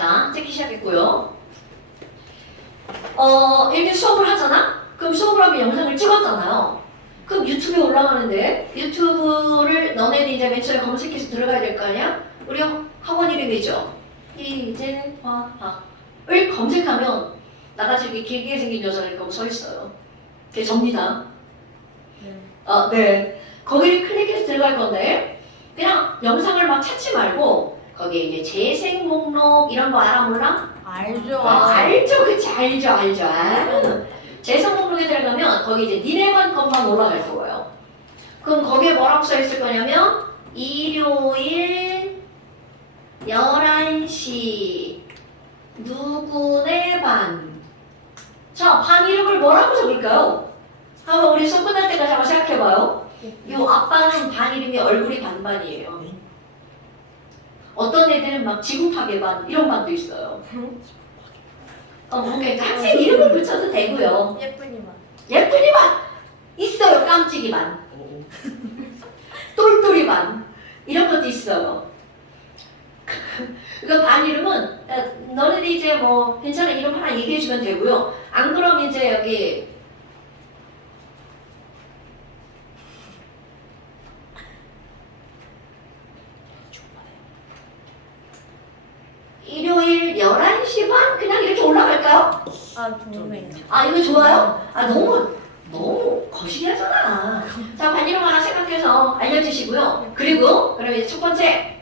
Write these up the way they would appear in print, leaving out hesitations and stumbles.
자, 찍기 시작했고요. 이렇게 수업을 하잖아? 그럼 수업을 하면 영상을 찍었잖아요. 그럼 유튜브에 올라가는데 유튜브를 너네들이 이제 맨 처음에 검색해서 들어가야 될 거 아니야? 우리 학원 이름이죠. 이재화학을 검색하면 나같이 이렇게 길게 생긴 여자가 이렇게 서 있어요. 그게 접니다. 네. 거기를 클릭해서 들어갈 건데 그냥 영상을 막 찾지 말고 거기에 이제 재생 목록 이런 거 알아 몰라? 알죠. 알죠. 그치 알죠. 재생 목록에 들어가면 거기 이제 니네만 것만 올라갈 거예요. 그럼 거기에 뭐라고 써 있을 거냐면 일요일 11시 누구네 반. 자, 반 이름을 뭐라고 적을까요? 한번 우리 수업 끝날 때까지 한번 생각해봐요. 요 아빠는 반 이름이 얼굴이 반반이에요. 어떤 애들은 막 지구파괴 반 이런 반도 있어요. 그러니까 학생 이름을 붙여도 되고요. 예쁜이만. 예쁜이 반 있어요. 깜찍이 반, 똘똘이 반 이런 것도 있어요. 그러니까 반 이름은 너네들이 이제 뭐 괜찮은 이름 하나 얘기해주면 되고요. 안 그러면 이제 여기 일요일 11시 반 그냥 이렇게 올라갈까요? 아, 좋네요. 아 이거 좋아요? 아 너무 거시기하잖아. 자, 반 이름 하나 생각해서 알려주시고요. 그리고 그러면 이제 첫 번째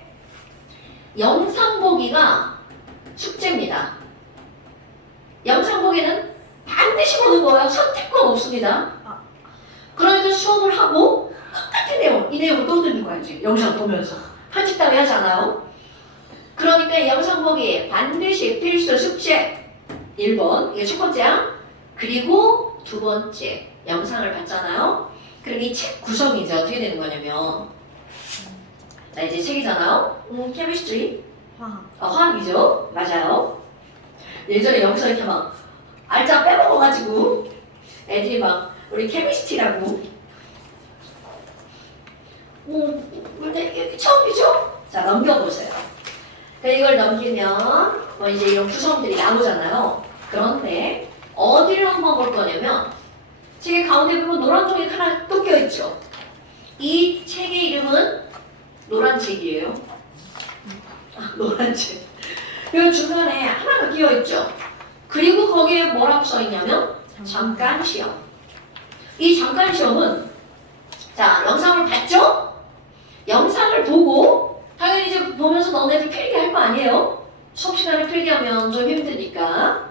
영상 보기가 숙제입니다. 영상 보기는 반드시 보는 거예요. 선택권 없습니다. 그러니까 수업을 하고 똑같은 내용, 이 내용을 또 듣는 거야 이제 영상 보면서 편집 따위 하잖아요. 그러니까 영상 보기 반드시 필수 숙제 1번 이게 첫 번째야. 그리고 두 번째 영상을 봤잖아요. 그럼 이 책 구성이 이제 어떻게 되는 거냐면 자 이제 책이잖아요. 케미스트리 화학. 화학이죠. 맞아요. 예전에 여기서 이렇게 막 알짜 빼먹어가지고 애들이 막 우리 케미스트리라고 근데 이게 처음이죠? 자 넘겨보세요. 이걸 넘기면 뭐 이제 이런 구성들이 나오잖아요. 그런데 어디를 한번 볼 거냐면 책의 가운데 보면 노란 종이 하나 또 껴있죠. 이 책의 이름은 노란 책이에요. 노란 책. 그리고 중간에 하나가 끼어있죠. 그리고 거기에 뭐라고 써있냐면 잠깐 시험. 이 잠깐 시험은 자 영상을 봤죠? 영상을 보고 당연히 이제 보면서 너네들 필기할 거 아니에요? 수업 시간에 필기하면 좀 힘드니까.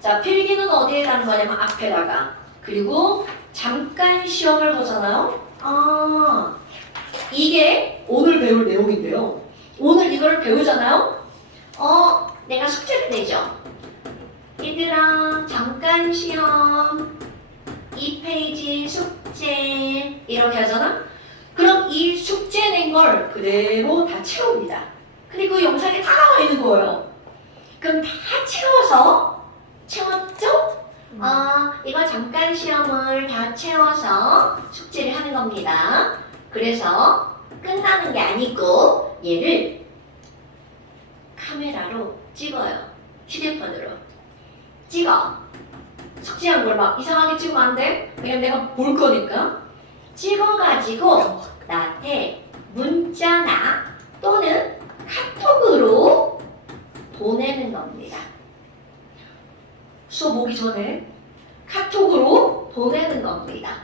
자, 필기는 어디에 가는 거냐면 앞에다가. 그리고 잠깐 시험을 보잖아요. 아, 이게 오늘 배울 내용인데요. 오늘 이거를 배우잖아요. 내가 숙제를 내죠. 얘들아, 잠깐 시험 2페이지 숙제 이렇게 하잖아. 그럼 이 숙제 낸 걸 그대로 다 채웁니다. 그리고 영상에 다 나와 있는 거예요. 그럼 다 채웠죠? 이거 잠깐 시험을 다 채워서 숙제를 하는 겁니다. 그래서 끝나는 게 아니고 얘를 카메라로 찍어요. 휴대폰으로 찍어. 숙제한 걸 막 이상하게 찍으면 안 돼. 그냥 내가 볼 거니까. 찍어가지고 나한테 문자나 또는 카톡으로 보내는 겁니다. 수업 오기 전에 카톡으로 보내는 겁니다.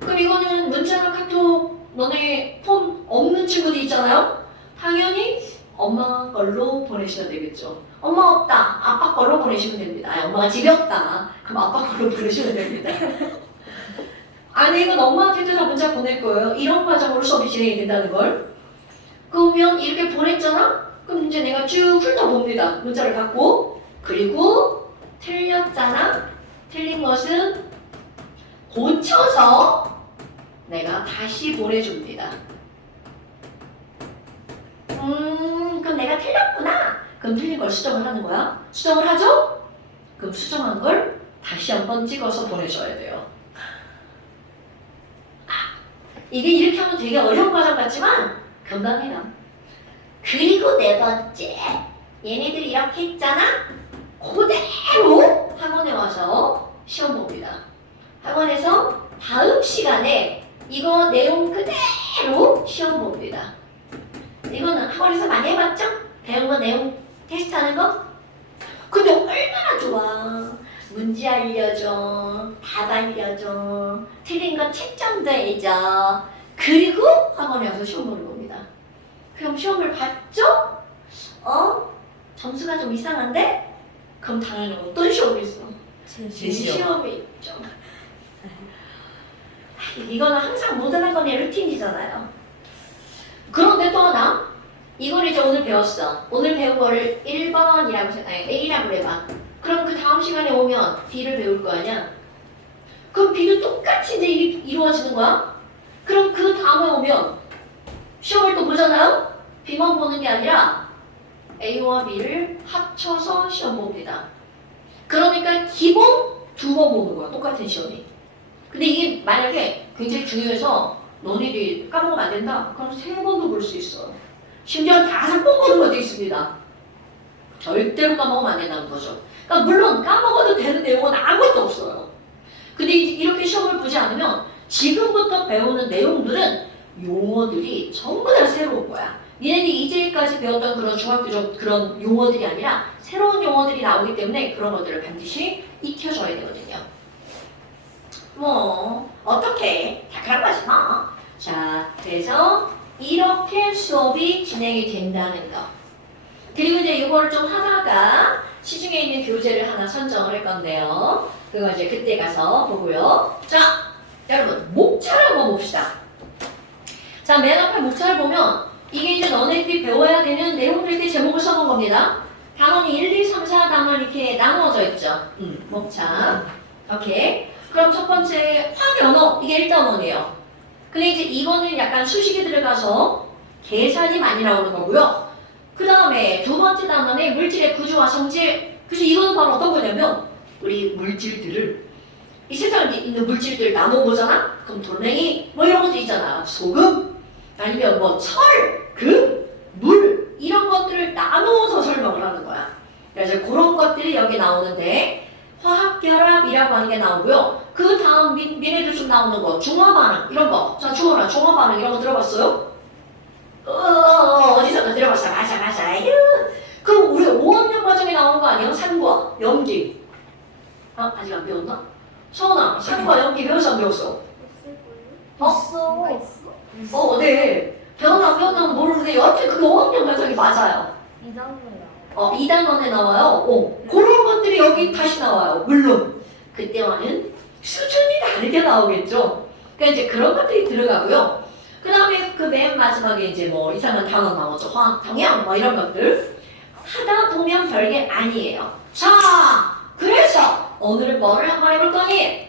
그럼 이거는 문자나 카톡 너네 폰 없는 친구들 있잖아요? 당연히 엄마 걸로 보내시면 되겠죠. 엄마 없다. 아빠 걸로 보내시면 됩니다. 엄마가 집에 없다. 그럼 아빠 걸로 보내시면 됩니다. 아니 이건 엄마한테도 다 문자 보낼 거예요. 이런 과정으로 수업이 진행이 된다는 걸. 그러면 이렇게 보냈잖아? 그럼 이제 내가 쭉 훑어봅니다. 문자를 받고. 그리고 틀렸잖아? 틀린 것은 고쳐서 내가 다시 보내줍니다. 그럼 내가 틀렸구나. 그럼 틀린 걸 수정을 하는 거야. 수정을 하죠? 그럼 수정한 걸 다시 한번 찍어서 보내줘야 돼요. 이게 이렇게 하면 되게 어려운 과정 같지만 금방 해요. 그리고 네 번째, 얘네들이 이렇게 했잖아? 그대로 학원에 와서 시험 봅니다. 학원에서 다음 시간에 이거 내용 그대로 시험 봅니다. 이거는 학원에서 많이 해봤죠? 배운 거 내용 테스트하는 거? 근데 얼마나 좋아. 문제 알려줘, 답 알려줘, 틀린 거 채점도 해줘. 그리고 학원에 와서 시험 보는 겁니다. 그럼 시험을 봤죠? 점수가 좀 이상한데? 그럼 당연히 어떤 시험이겠어? 제 시험이죠. 이거는 항상 모든 학원의 루틴이잖아요. 그런데 또 하나, 이걸 이제 오늘 배웠어. 오늘 배운 거를 1번이라고 A라고 해봐. 그럼 그 다음 시간에 오면 B를 배울 거 아니야? 그럼 B도 똑같이 이제 이루어지는 거야? 그럼 그 다음에 오면 시험을 또 보잖아요? B만 보는 게 아니라 A와 B를 합쳐서 시험 봅니다. 그러니까 기본 2번 보는 거야. 똑같은 시험이. 근데 이게 만약에 굉장히 중요해서 너네들이 까먹으면 안 된다? 그럼 3번도 볼 수 있어. 심지어 5번 보는 것도 있습니다. 절대로 까먹으면 안 된다는 거죠. 그러니까 물론 까먹어도 되는 내용은 아무것도 없어요. 근데 이렇게 시험을 보지 않으면 지금부터 배우는 내용들은 용어들이 전부 다 새로운 거야. 얘네들이 이제까지 배웠던 그런 중학교적 그런 용어들이 아니라 새로운 용어들이 나오기 때문에 그런 것들을 반드시 익혀줘야 되거든요. 뭐 어떻게 다 그런 거지 뭐. 자, 그래서 이렇게 수업이 진행이 된다는 거. 그리고 이제 이거를 좀 하다가 시중에 있는 교재를 하나 선정을 할 건데요. 그거 이제 그때 가서 보고요. 자, 여러분 목차를 한번 봅시다. 자, 맨 앞에 목차를 보면 이게 이제 너네들이 배워야 되는 내용들 이렇게 제목을 써놓은 겁니다. 단원이 1, 2, 3, 4 단원 이렇게 나누어져 있죠. 목차. 오케이. 그럼 첫 번째 화면어 이게 1단원이에요. 근데 이제 이거는 약간 수식이 들어가서 계산이 많이 나오는 거고요. 그 다음에 두 번째 단원에 물질의 구조와 성질. 그래서 이거는 바로 어떤 거냐면 우리 물질들을 이 세상에 있는 물질들을 나눠보잖아? 그럼 돌멩이 뭐 이런 것도 있잖아. 소금 아니면 뭐 철, 금, 물 이런 것들을 나누어서 설명을 하는 거야. 그래서 그런 것들이 여기 나오는데 화학결합이라고 하는 게 나오고요. 그 다음 미네들 좀 나오는 거 중화반응 이런 거. 자, 주어라 중화반응 이런 거 들어봤어요? 어디서 들어봤어? 맞아. 그럼 우리 5학년 과정에 나오는 거 아니에요? 산과 염기. 아직 안 배웠나? 서원아, 산과 염기 배웠어 안 배웠어? 네. 배웠나 모르는데 여하튼 그게 5학년 과정이 맞아요. 2단원에 나와요. 그런 것들이 여기 다시 나와요. 물론 그때와는 수준이 다르게 나오겠죠. 그러니까 이제 그런 것들이 들어가고요. 그 다음에 그 맨 마지막에 이제 뭐 이상한 단원 나오죠. 화학, 당연 뭐 이런 것들 하다 보면 별게 아니에요. 자, 그래서 오늘은 뭐를 한번 해볼 거니?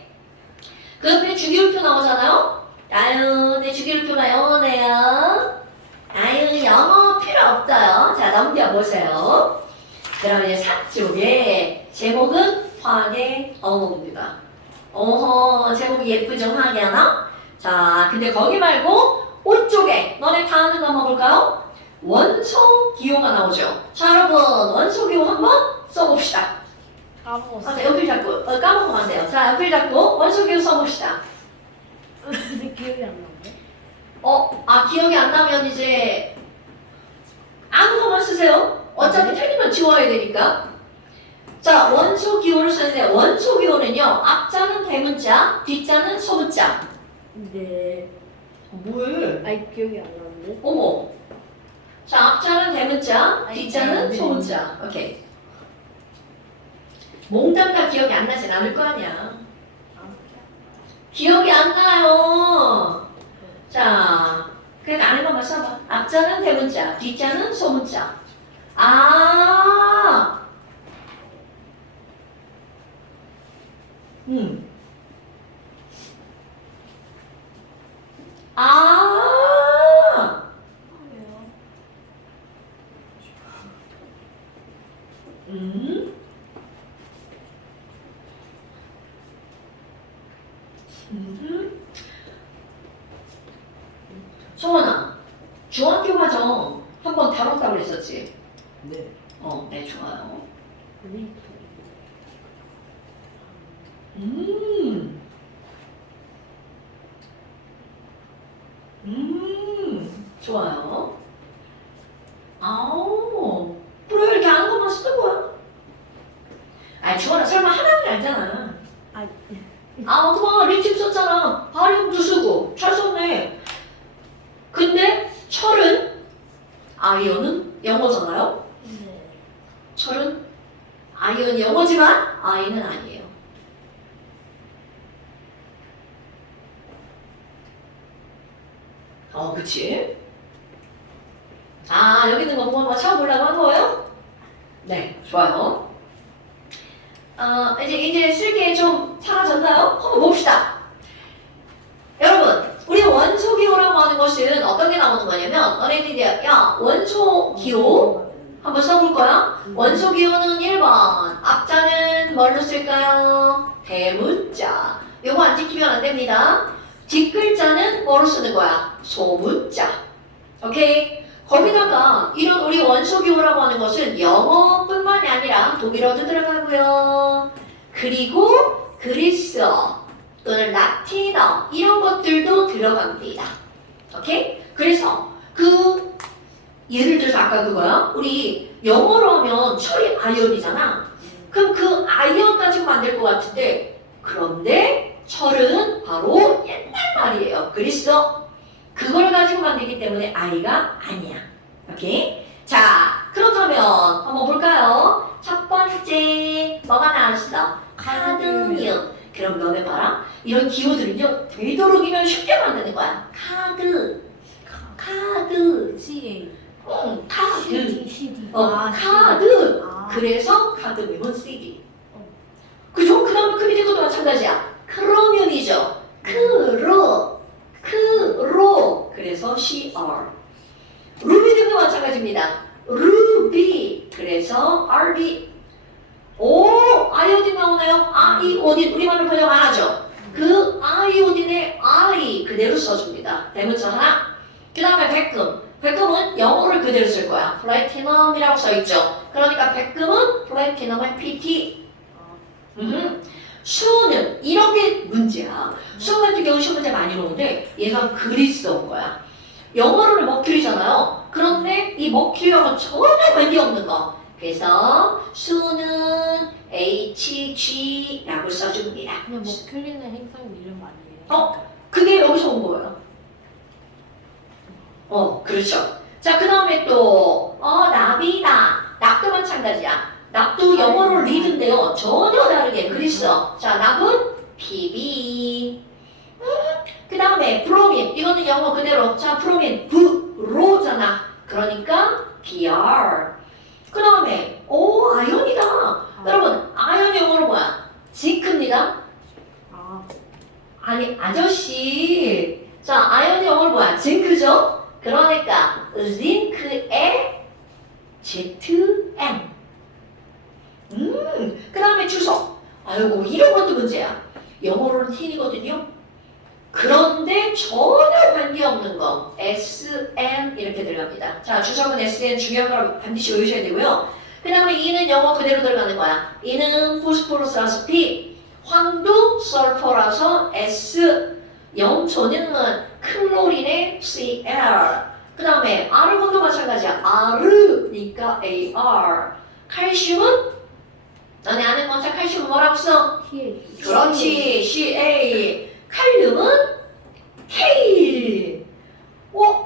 그 옆에 주기율표 나오잖아요. 아유, 내 주기율표가 영어네요. 아유, 영어 필요 없어요. 자, 넘겨보세요. 그럼 이제 4쪽에 제목은 화학의 언어입니다. 제목이 예쁘죠? 화학의 언어? 자, 근데 거기 말고 5쪽에 너네 다 아는 거 한번 볼까요? 원소 기호가 나오죠. 자, 여러분 원소 기호 한번 써봅시다. 까먹었어. 자, 연필 잡고 까먹으면 안 돼요. 자, 연필 잡고 원소 기호 써봅시다. 근데 기억이 안 나는데? 기억이 안 나면 이제 아무 거만 쓰세요. 어차피 틀리면 지워야 되니까. 자, 원소 기호를 쓰는데 원소 기호는요. 앞자는 대문자, 뒷자는 소문자. 네. 뭐해? 아이 기억이 안 나는데? 어머. 자, 앞자는 대문자, 뒷자는 네. 소문자. 오케이. 몽땅 다 기억이 안 나진 않을 거 아니야. 기억이 안 나요. 자, 그러니까 아는 것만 써봐. 앞자는 대문자, 뒷자는 소문자. 음. 성원아, 중학교 과정 한번 다뤘다고 그랬었지? 네. 네, 좋아요. 그리스. 음. 좋아요. 아우, 그래, 이렇게 아는 것만 쓰는 거야. 아, 주원아, 설마 하나는 알잖아. 아, 아, 그만, 리팁 썼잖아. 발음도 쓰고, 잘 썼네. 근데, 철은, 아이언은 영어잖아요? 네. 철은, 아이언이 영어지만, 아이는 아니에요. 그치? 아, 여기 있는 거 보고 한번 찾아보려고 한 거예요? 네, 좋아요. 이제 쓸 게 좀 사라졌나요? 한번 봅시다. 여러분, 우리 원소 기호라고 하는 것은 어떤 게 나오는 거냐면, 너네들이, 야, 원소 기호 한번 써볼 거야? 원소 기호는 1번. 앞자는 뭘로 쓸까요? 대문자. 요거 안 지키면 안 됩니다. 뒷글자는 뭐로 쓰는 거야? 소문자. 오케이? 거기다가 이런 우리 원소 기호라고 하는 것은 영어뿐만이 아니라 독일어도 들어가고요. 그리고 그리스어 또는 라틴어 이런 것들도 들어갑니다. 오케이? 그래서 예를 들어서 아까 그거야. 우리 영어로 하면 철이 아이언이잖아. 그럼 그 아이언 가지고 만들 것 같은데 그런데 철은 바로 옛날 말이에요. 그리스어. 그걸 가지고 만들기 때문에 아이가 아니야. 오케이? 자, 그렇다면 한번 볼까요? 첫 번째 뭐가 나왔어? 카드요. 그럼 너네 봐라. 이런 기호들은요 되도록이면 쉽게 만드는 거야. 카드. CA. 카드. CD. 카드. 아. 그래서 카드 외면 CD. 어. 그죠? 그 다음에 그 밑에 것도 마찬가지야. 크로뮴이죠. 그래서 CR. 루비등도 마찬가지입니다. 루비. 그래서 RB. 오, 아이오딘 나오나요? 아이오딘. 우리말로 번역 안 하죠? 그 아이오딘의 I 그대로 써줍니다. 대문자 하나. 그 다음에 백금. 백금은 영어를 그대로 쓸 거야. 플래티넘이라고 써있죠. 그러니까 백금은 플래티넘의 PT. 수는 이런 게 문제야. 수 같은 경우 시험 문제 많이 오는데 얘가 그리스어인 거야. 영어로는 머큐리잖아요. 그런데 이 머큐리하고 전혀 관계없는 거. 그래서 수는 HG라고 써줍니다. 그냥 머큐리는 행성 이름 아니에요? 그게 여기서 온 거예요. 그렇죠. 자, 그 다음에 또 나비다. 낙도 마찬가지야. 낙도 영어로 리드인데요. 전혀 다르게 그리스어. 자, 낙은 PB. 그 다음에 브로민. 이거는 영어 그대로. 자, 브로민. 브로잖아. 그러니까 BR. 그 다음에 아이언이다. 여러분, 아이언 영어로 뭐야? 징크입니다. 아니, 아저씨. 자, 아이언 영어로 뭐야? 징크죠? 그러니까 징크의 ZM. 그 다음에 주석. 아이고, 이런 것도 문제야. 영어로는 T이거든요. 그런데 전혀 관계없는 거. SN 이렇게 들어갑니다. 자, 주석은 SN 중요한 걸 반드시 외우셔야 되고요. 그 다음에 E는 영어 그대로 들어가는 거야. E는 포스포러스라서 P. 황도 설퍼라서 S. 염초는 클로린의 CL. 그 다음에 아르곤도 마찬가지야. R니까 AR. 칼슘은 너네 아는 건자 칼슘은 뭐라고 써? TH. 그렇지. CA. 칼륨은 K.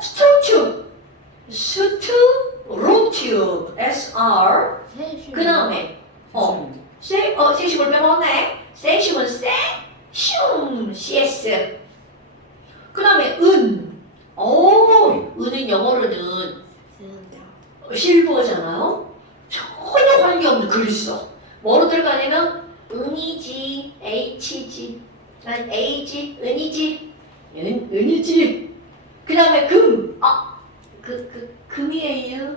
스트론튬. 스트론튬. SR. 그 다음에 세슘을 빼먹었네. 세슘은 세슘. CS. 그 다음에 은은 영어로는 실버잖아요. 전혀 관계없는 그리스어. 뭐로 들어가냐면 은이지, H지, A지, 은이지, 은이지. 그 다음에 금이에요.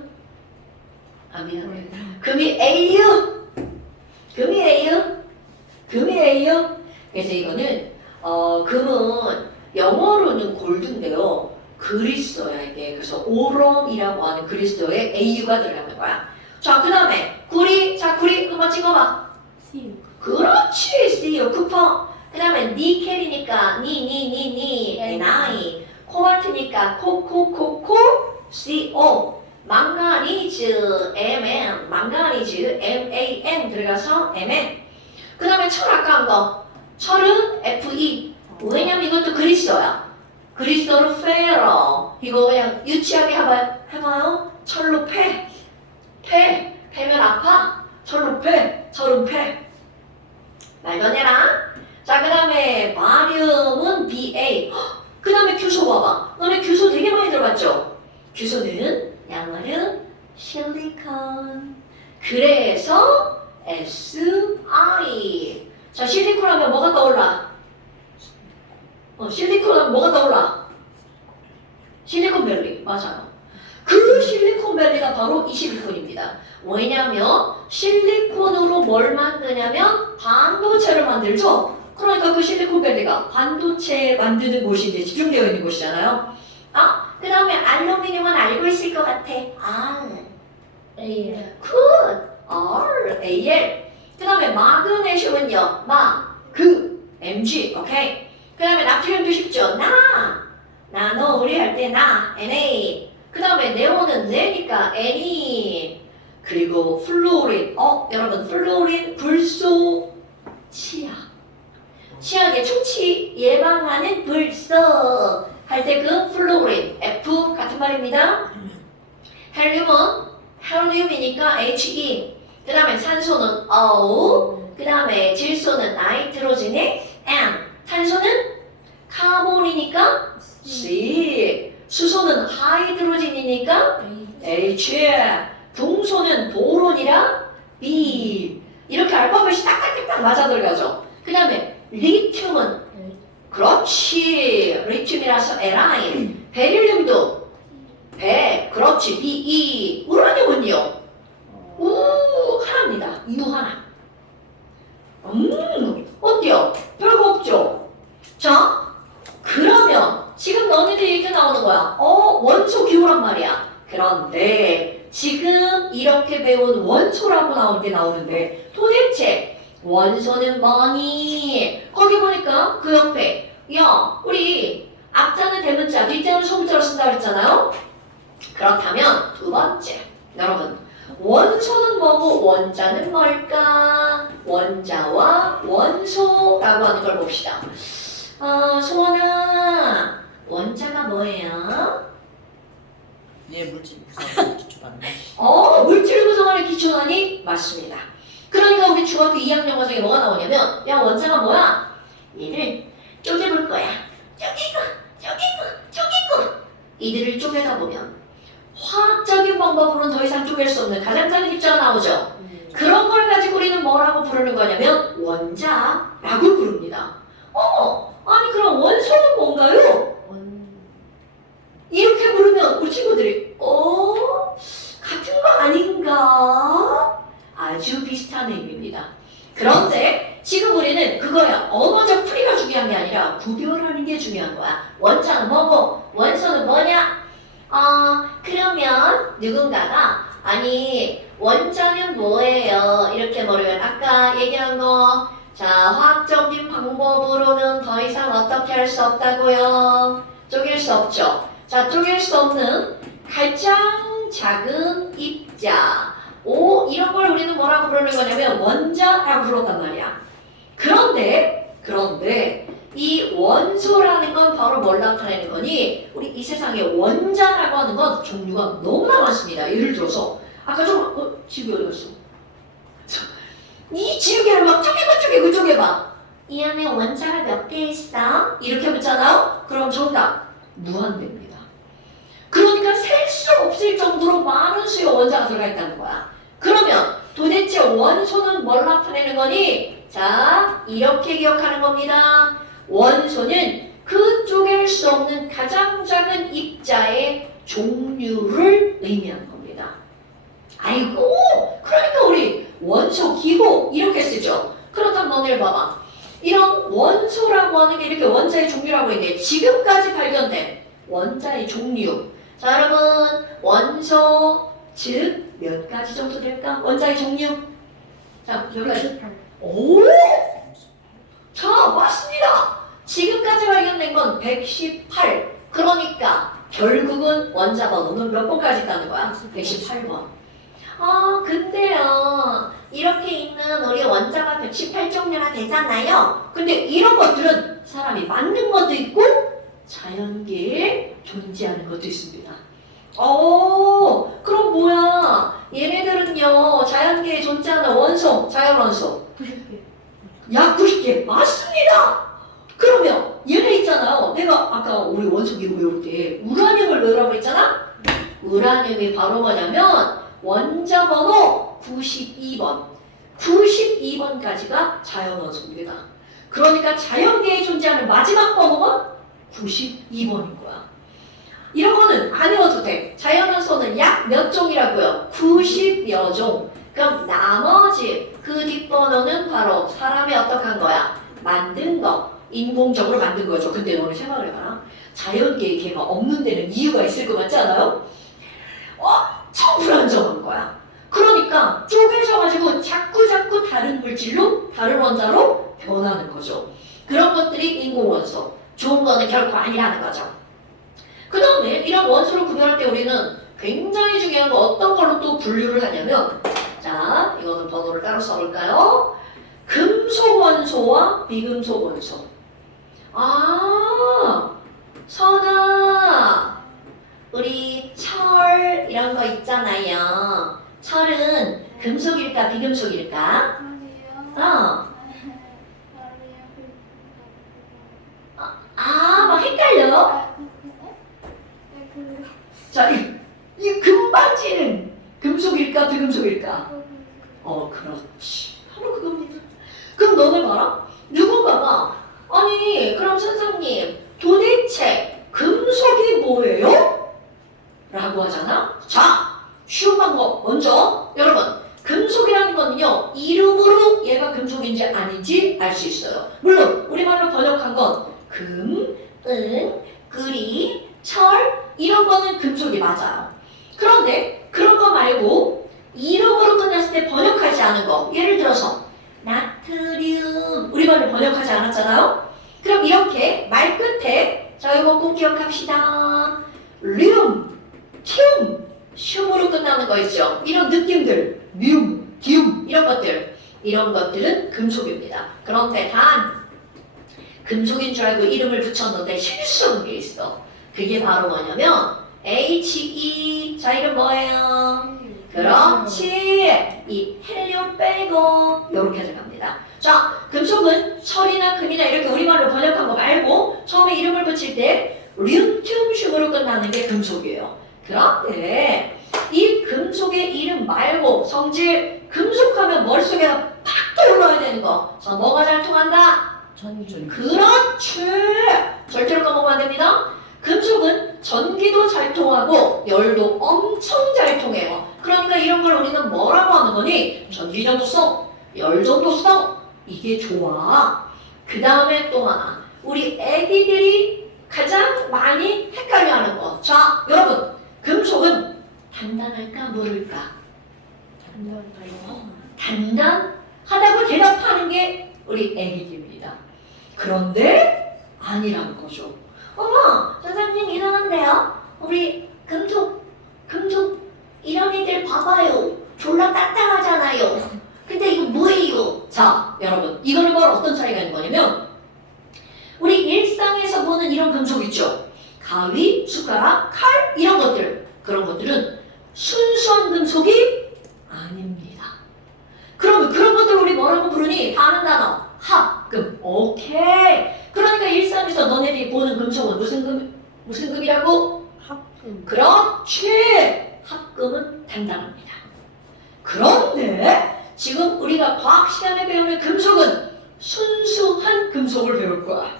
미안해. 금이에요. 그래서 이거는 금은 영어로는 골드인데요. 그리스어야 이게. 그래서 오럼이라고 하는 그리스어에 AU가 들어가는 거야. 자, 그 다음에 써봐. C. 그렇지. CU 쿠퍼. 그 다음에 니켈이니까 니 NI. 코발트니까 코코코코 CO. 망가니즈 MN. 망가니즈 MAN 들어가서 MN. 그 다음에 철 아까 한 거. 철은 FE. 왜냐면 이것도 그리스어야. 그리스어로 페러. 이거 그냥 유치하게 해봐요. 철로 패. 패면 아파. 철로 패. 철은 패. 말도 안 해라. 자, 그 다음에 바륨은 BA. 그 다음에 규소 봐봐. 너네 규소 되게 많이 들어봤죠? 규소는 양말은 실리콘. 그래서 SI. 자, 실리콘 하면 뭐가 떠올라? 실리콘 하면 뭐가 떠올라? 실리콘밸리. 맞아요. 그 실리콘밸리가 바로 이 실리콘입니다. 왜냐면 실리콘으로 뭘 만드냐면 반도체를 만들죠. 그러니까 그 실리콘밸리가 반도체 만드는 곳이 이제 집중되어 있는 곳이잖아요. 그 다음에 알루미늄은 알고 있을 것 같아. A. 굿. AL. 그 다음에 마그네슘은요. MG. 오케이. 그 다음에 나트륨도 쉽죠. 너 우리 할 때 NA. 그 다음에 네온은 네니까 NE. 그리고 플루오린. 여러분 플루오린 불소 치약. 치약의 충치 예방하는 불소. 할 때 그 플루오린. F 같은 말입니다. 헬륨이니까 HE. 그 다음에 산소는 O. 그 다음에 질소는 나이트로젠의 N. 탄소는 카본이니까 C. 수소는 하이드로젠이니까 H. 동소는 보론이라 B. 이렇게 알파벳이 딱딱딱딱 맞아 들어가죠. 그 다음에 리튬은 그렇지. 리튬이라서 Li. 베릴륨도 그렇지. Be. 우라늄은요? 하나입니다. 이유 하나. 어때요? 별거 없죠? 자, 그러면 지금 너네들 얘기 나오는 거야. 원소 기호란 말이야. 그런데 지금 이렇게 배운 원소라고 나오는데 도대체 원소는 뭐니? 거기 보니까 그 옆에 우리 앞자는 대문자, 뒷자는 소문자로 쓴다 그랬잖아요. 그렇다면 두 번째, 여러분 원소는 뭐고 원자는 뭘까? 원자와 원소라고 하는 걸 봅시다. 소원아, 원자가 뭐예요? 예, 물질 구성을 기초받는. 물질 구성을 기초하니 맞습니다. 그러니까 우리 중학교 2학년 과정에 뭐가 나오냐면 원자가 뭐야? 얘를 쪼개볼 거야. 쪼개고 이들을 쪼개다 보면 화학적인 방법으로는 더 이상 쪼갤 수 없는 가장 작은 입자가 나오죠. 그런 걸 가지고 우리는 뭐라고 부르는 거냐면 원자라고 부릅니다. 아니 그럼 원소는 뭔가요? 이렇게 부르면 우리 친구들이 같은 거 아닌가? 아주 비슷한 의미입니다. 그런데 지금 우리는 그거야. 언어적 풀이가 중요한 게 아니라 구별하는 게 중요한 거야. 원자는 뭐고 원소는 뭐냐? 그러면 누군가가 아니 원자는 뭐예요? 이렇게 물으면 아까 얘기한 거 자, 화학적인 방법으로는 더 이상 어떻게 할 수 없다고요? 쪼갤 수 없죠. 자, 쪼갤 수 없는 가장 작은 입자 이런 걸 우리는 뭐라고 부르는 거냐면 원자라고 불렀단 말이야. 그런데 이 원소라는 건 바로 뭘 나타내는 거니? 우리 이 세상에 원자라고 하는 건 종류가 너무나 많습니다. 예를 들어서 아까 지우개 어디 갔어? 이 지우개를 막 쪼개봐. 이 안에 원자가 몇 개 있어? 이렇게 묻잖아요? 그럼 정답 무한대입니다. 그러니까 셀 수 없을 정도로 많은 수의 원자가 들어가 있다는 거야. 그러면 도대체 원소는 뭘 나타내는 거니? 자, 이렇게 기억하는 겁니다. 원소는 그 쪼갤 수 없는 가장 작은 입자의 종류를 의미하는 겁니다. 아이고, 그러니까 우리 원소 기호 이렇게 쓰죠. 그렇다면 너네를 봐봐. 이런 원소라고 하는 게 이렇게 원자의 종류라고 있는데 지금까지 발견된 원자의 종류. 자, 여러분 원소 즉 몇 가지 정도 될까? 원자의 종류 자, 여기까지. 118. 오! 자, 맞습니다. 지금까지 발견된 건 118. 그러니까 결국은 원자 번호는 몇 번까지 있다는 거야? 118번. 아, 근데요. 이렇게 있는 우리 원자가 118종류나 되잖아요. 근데 이런 것들은 사람이 만든 것도 있고 자연계에 존재하는 것도 있습니다. 그럼 뭐야? 얘네들은요, 자연계에 존재하는 원소, 자연원소. 90개. 약 90개. 맞습니다! 그러면 얘네 있잖아요. 내가 아까 우리 원소기로 외울 때 우라늄을 외우라고 했잖아? 우라늄이 바로 뭐냐면 원자 번호 92번. 92번까지가 자연원소입니다. 그러니까 자연계에 존재하는 마지막 번호가 92번인 거야. 이런 거는 안 외워도 돼. 자연원소는 약 몇 종이라고요? 90여 종. 그럼 나머지 그 뒷번호는 바로 사람이 어떻게 한 거야? 만든 거. 인공적으로 만든 거죠. 근데 너는 생각을 해봐라. 자연계에 걔가 없는 데는 이유가 있을 것 같지 않아요? 엄청 불안정한 거야. 그러니까 쪼개져가지고 자꾸 다른 물질로, 다른 원자로 변하는 거죠. 그런 것들이 인공원소. 좋은 거는 결코 아니라는 거죠. 그 다음에 이런 원소를 구별할 때 우리는 굉장히 중요한 거 어떤 걸로 또 분류를 하냐면, 자, 이거는 번호를 따로 써볼까요? 금속 원소와 비금속 원소. 선아, 우리 철 이런 거 있잖아요. 철은 금속일까 비금속일까? 막 헷갈려. 자, 이 금반지는 금속일까 비금속일까? 그렇지. 바로 그겁니다. 그럼 너네 봐라. 누군가가 아니 그럼 선생님 도대체 금속이 뭐예요? 라고 하잖아. 자, 쉬운 방법 먼저 여러분 금속이라는 거는요 이름으로 얘가 금속인지 아닌지 알 수 있어요. 물론 우리말로 번역한 건 금, 은, 금이, 철 이런 거는 금속이 맞아요. 그런데 그런 거 말고 이름으로 끝났을 때 번역하지 않은 거 예를 들어서 나트륨 우리말로 번역하지 않았잖아요. 그럼 이렇게 말 끝에 자 이거 꼭 기억합시다. 륨, 튬, 슘으로 끝나는 거 있죠. 이런 느낌들 뮴, 듐 이런 것들은 금속입니다. 그런데 단 금속인 줄 알고 이름을 붙였는데 실수한 게 있어. 그게 바로 뭐냐면 He. 자 이름 뭐예요? 그렇지. 이 헬륨 빼고 이렇게 해석합니다. 자, 금속은 철이나 금이나 이렇게 우리말로 번역한 거 말고 처음에 이름을 붙일 때 륨튬슘으로 끝나는 게 금속이에요. 그런데 이 금속의 이름 말고 성질 금속하면 머릿속에 팍 떠올라야 되는 거. 자, 뭐가 잘 통한다? 전기. 그렇지. 절대로 까먹으면 안 됩니다. 금속은 전기도 잘 통하고 열도 엄청 잘 통해요. 그러니까 이런 걸 우리는 뭐라고 하는 거니? 전기전도성, 열전도성 이게 좋아. 그 다음에 또 하나 우리 애기들이 가장 많이 헷갈려하는 거. 자, 여러분 금속은 단단할까 모를까? 단단하다고 대답하는 게 우리 애기들입니다. 그런데 아니라는 거죠. 어머, 선생님 이상한데요? 우리 금속 이런 애들 봐봐요. 졸라 딱딱하잖아요. 근데 이거 뭐예요? 자, 여러분 이거는 바로 어떤 차이가 있는 거냐면 우리 일상에서 보는 이런 금속 있죠? 가위, 숟가락, 칼 이런 것들 그런 것들은 순수한 금속이 아닙니다. 그러면 그런 것들 우리 뭐라고 부르니? 다 아는 단어 합금. 오케이. 그러니까 일상에서 너네들이 보는 금속은 무슨 금이라고? 합금. 그렇지. 합금은 단단합니다. 그런데 지금 우리가 과학 시간에 배우는 금속은 순수한 금속을 배울 거야.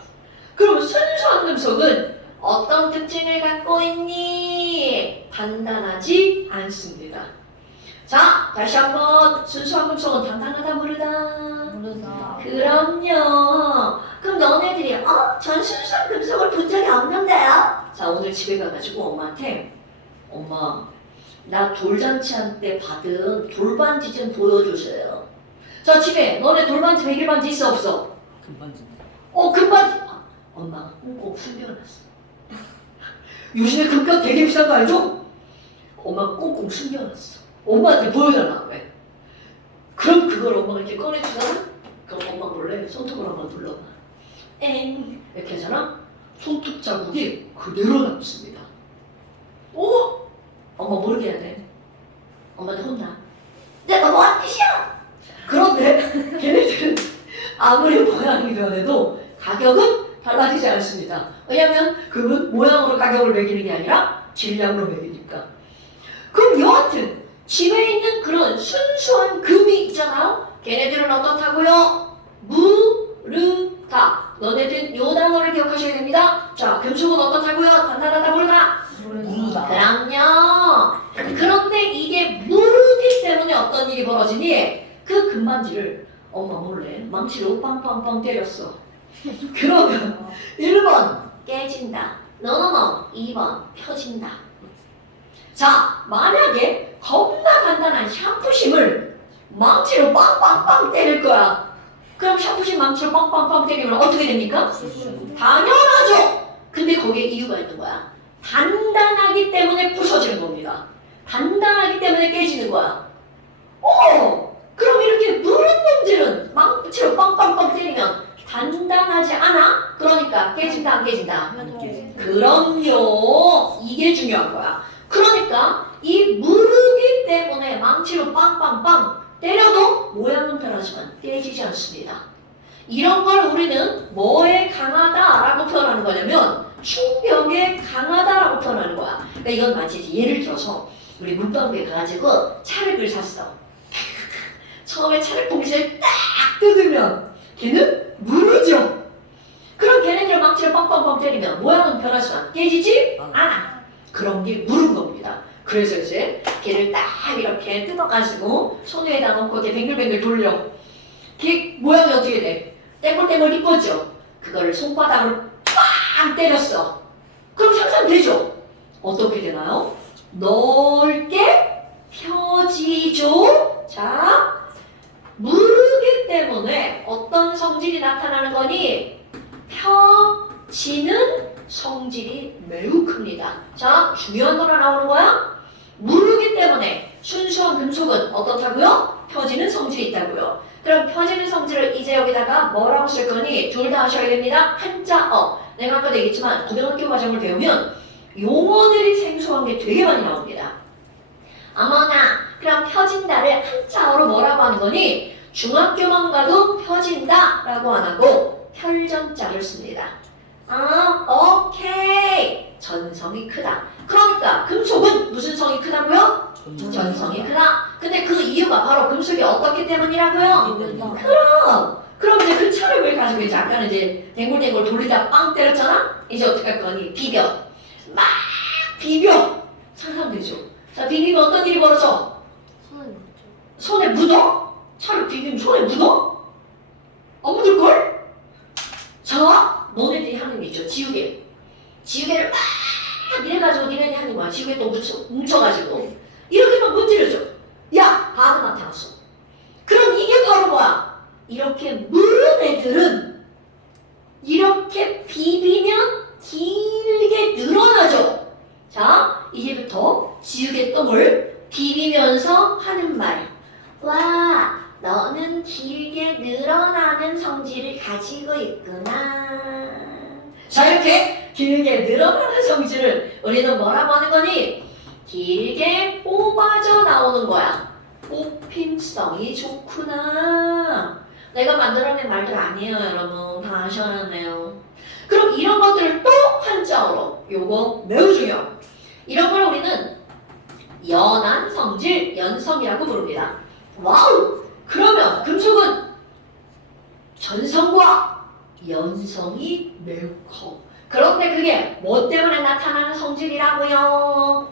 그럼 순수한 금속은 어떤 특징을 갖고 있니? 단단하지 않습니다. 자, 다시 한번 순수한 금속은 단단하다 모르다? 모르다. 그럼요. 그럼 너네들이 전 순수한 금속을 본 적이 없는데요? 자, 오늘 집에 가가지고 엄마한테 엄마 나 돌잔치 한 때 받은 돌반지 좀 보여주세요. 자, 집에 너네 돌반지, 백일반지 있어 없어? 금반지. 금반지. 엄마가 꽁꽁 숨겨놨어. 요즘에 금값 되게 비싼 거 알죠? 엄마가 꽁꽁 숨겨놨어. 엄마한테 보여달라. 왜? 그럼 그걸 엄마가 이렇게 꺼내주잖아? 그럼 엄마 몰래 손톱을 한번 눌러봐. 엥 이렇게 하잖아? 손톱 자국이 그대로 남습니다. 오! 엄마 모르게 해야 돼. 엄마한테 혼나. 내가 뭐 하는 짓이야? 그런데 걔네들은 아무리 모양이 변해도 가격은 달라지지 않습니다. 왜냐면 금은 모양으로 가격을 매기는 게 아니라 질량으로 매기니까. 그럼 여하튼 집에 있는 그런 순수한 금이 있잖아요. 걔네들은 어떻다고요? 무르다. 너네들 요 단어를 기억하셔야 됩니다. 자, 금속은 어떻다고요? 단단하다 모르다? 무르다. 그럼요. 그런데 이게 무르기 때문에 어떤 일이 벌어지니? 그 금반지를 엄마 몰래 망치로 빵빵빵 때렸어. 그러면 1번 깨진다. 너너너 2번 펴진다. 자, 만약에 겁나 간단한 샤프심을 망치로 빵빵빵 때릴 거야. 그럼 샤프심 망치로 빵빵빵 때리면 어떻게 됩니까? 당연하죠. 근데 거기에 이유가 있는 거야. 단단하기 때문에 부서지는 겁니다. 단단하기 때문에 깨지는 거야. 그럼 이렇게 무른 놈들은 망치로 빵빵빵 때리면 단단하지 않아? 그러니까 깨진다 안 깨진다? 그럼요. 이게 중요한 거야. 그러니까 이 무르기 때문에 망치로 빵빵빵 때려도 모양은 변하지만 깨지지 않습니다. 이런 걸 우리는 뭐에 강하다라고 표현하는 거냐면 충격에 강하다라고 표현하는 거야. 그러니까 이건 마치 예를 들어서 우리 문방구에 가가지고 차를 샀어. 처음에 차를 봉지를 딱 뜯으면 걔는 무르죠. 그럼 걔네들 망치를 빵빵빵 때리면 모양은 변하지만 깨지지 않아. 그런 게 무른 겁니다. 그래서 이제 걔를 딱 이렇게 뜯어가지고 손 위에다 놓고 이렇게 뱅글뱅글 돌려. 걔 모양이 어떻게 돼? 땡글땡글 이뻐져. 그거를 손바닥으로 빵 때렸어. 그럼 상상되죠? 어떻게 되나요? 넓게 펴지죠? 자, 무르기 때문에 어떤 성질이 나타나는 거니? 펴지는 성질이 매우 큽니다. 자, 중요한 거로 나오는 거야. 무르기 때문에 순수한 금속은 어떻다고요? 펴지는 성질이 있다고요. 그럼 펴지는 성질을 이제 여기다가 뭐라고 쓸 거니? 둘 다 하셔야 됩니다. 한자어. 내가 아까도 얘기했지만 고등학교 과정을 배우면 용어들이 생소한 게 되게 많이 나옵니다. 어머나, 그럼 펴진다를 한자어로 뭐라고 하는 거니? 중학교만 가도 펴진다라고 안 하고 펼전자를 씁니다. 오케이. 전성이 크다. 그러니까 금속은 무슨 성이 크다고요? 전성이 크다. 근데 그 이유가 바로 금속이 어떻기 때문이라고요? 그럼 이제 그 차를 왜 가지고 이제 아까는 이제 댕골댕골 돌리다 빵 때렸잖아? 이제 어떻게 할 거니? 비벼. 막 비벼. 상상되죠? 자, 비비면 어떤 일이 벌어져? 손에 묻어? 차를 비비면 손에 묻어? 안 묻을걸? 자, 너네들이 하는 게 있죠. 지우개. 지우개를 막 이래가지고 니네들이 하는 거야. 지우개 또 뭉쳐가지고. 이렇게 막 문지르죠. 야, 바보 나타났어. 그럼 이게 바로 뭐야? 이렇게 무른 애들은 이렇게 비비면 길게 늘어나죠. 자, 이제부터 지우개똥을 비비면서 하는 말. 와, 너는 길게 늘어나는 성질을 가지고 있구나. 자, 이렇게 길게 늘어나는 성질을 우리는 뭐라고 하는 거니? 길게 뽑아져 나오는 거야. 뽑힘성이 좋구나. 내가 만들어낸 말들 아니에요, 여러분. 다 아셔야 하네요. 그럼 이런 것들을 또 한자어로, 요거 매우 중요해요. 이런 걸 우리는 연한 성질, 연성이라고 부릅니다. 와우! 그러면 금속은 전성과 연성이 매우 커. 그런데 그게 뭐 때문에 나타나는 성질이라고요?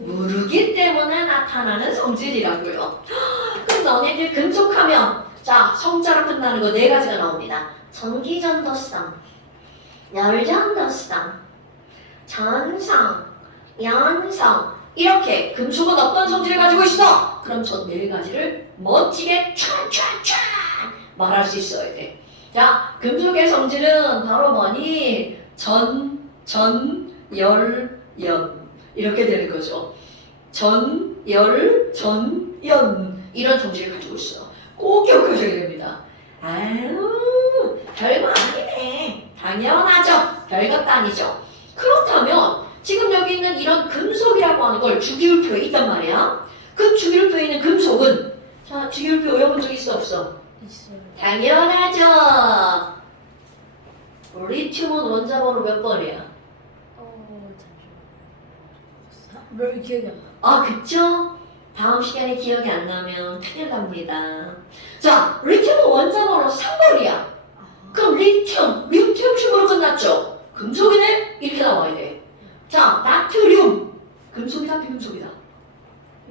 무르기 때문에 나타나는 성질이라고요. 그럼 너네들 금속하면 자, 성자로 끝나는 거 4가지가 나옵니다. 전기전도성, 열전도성, 전성, 연성. 이렇게 금속은 어떤 성질을 가지고 있어? 그럼 저 4가지를 멋지게 촤촤촤 말할 수 있어야 돼. 자, 금속의 성질은 바로 뭐니? 열, 연. 이렇게 되는 거죠. 연. 이런 성질을 가지고 있어. 꼭 기억하셔야 됩니다. 아유, 별거 아니네. 당연하죠. 별것도 아니죠. 그렇다면 지금 여기 있는 이런 금속이라고 하는 걸 주기율표에 있단 말이야. 그 주기율표에 있는 금속은 자, 주기율표 외워본 적 있어 없어? 있어요. 당연하죠. 리튬은 원자번호 몇 번이야? 잠시만요. 별 기억이 안 나. 아, 그쵸? 다음 시간에 기억이 안 나면 큰일 납니다. 자, 리튬은 원자번호 3번이야. 그럼 리튬으로 끝났죠? 금속이네? 이렇게 나와야 돼. 자, 나트륨. 금속이다, 비금속이다?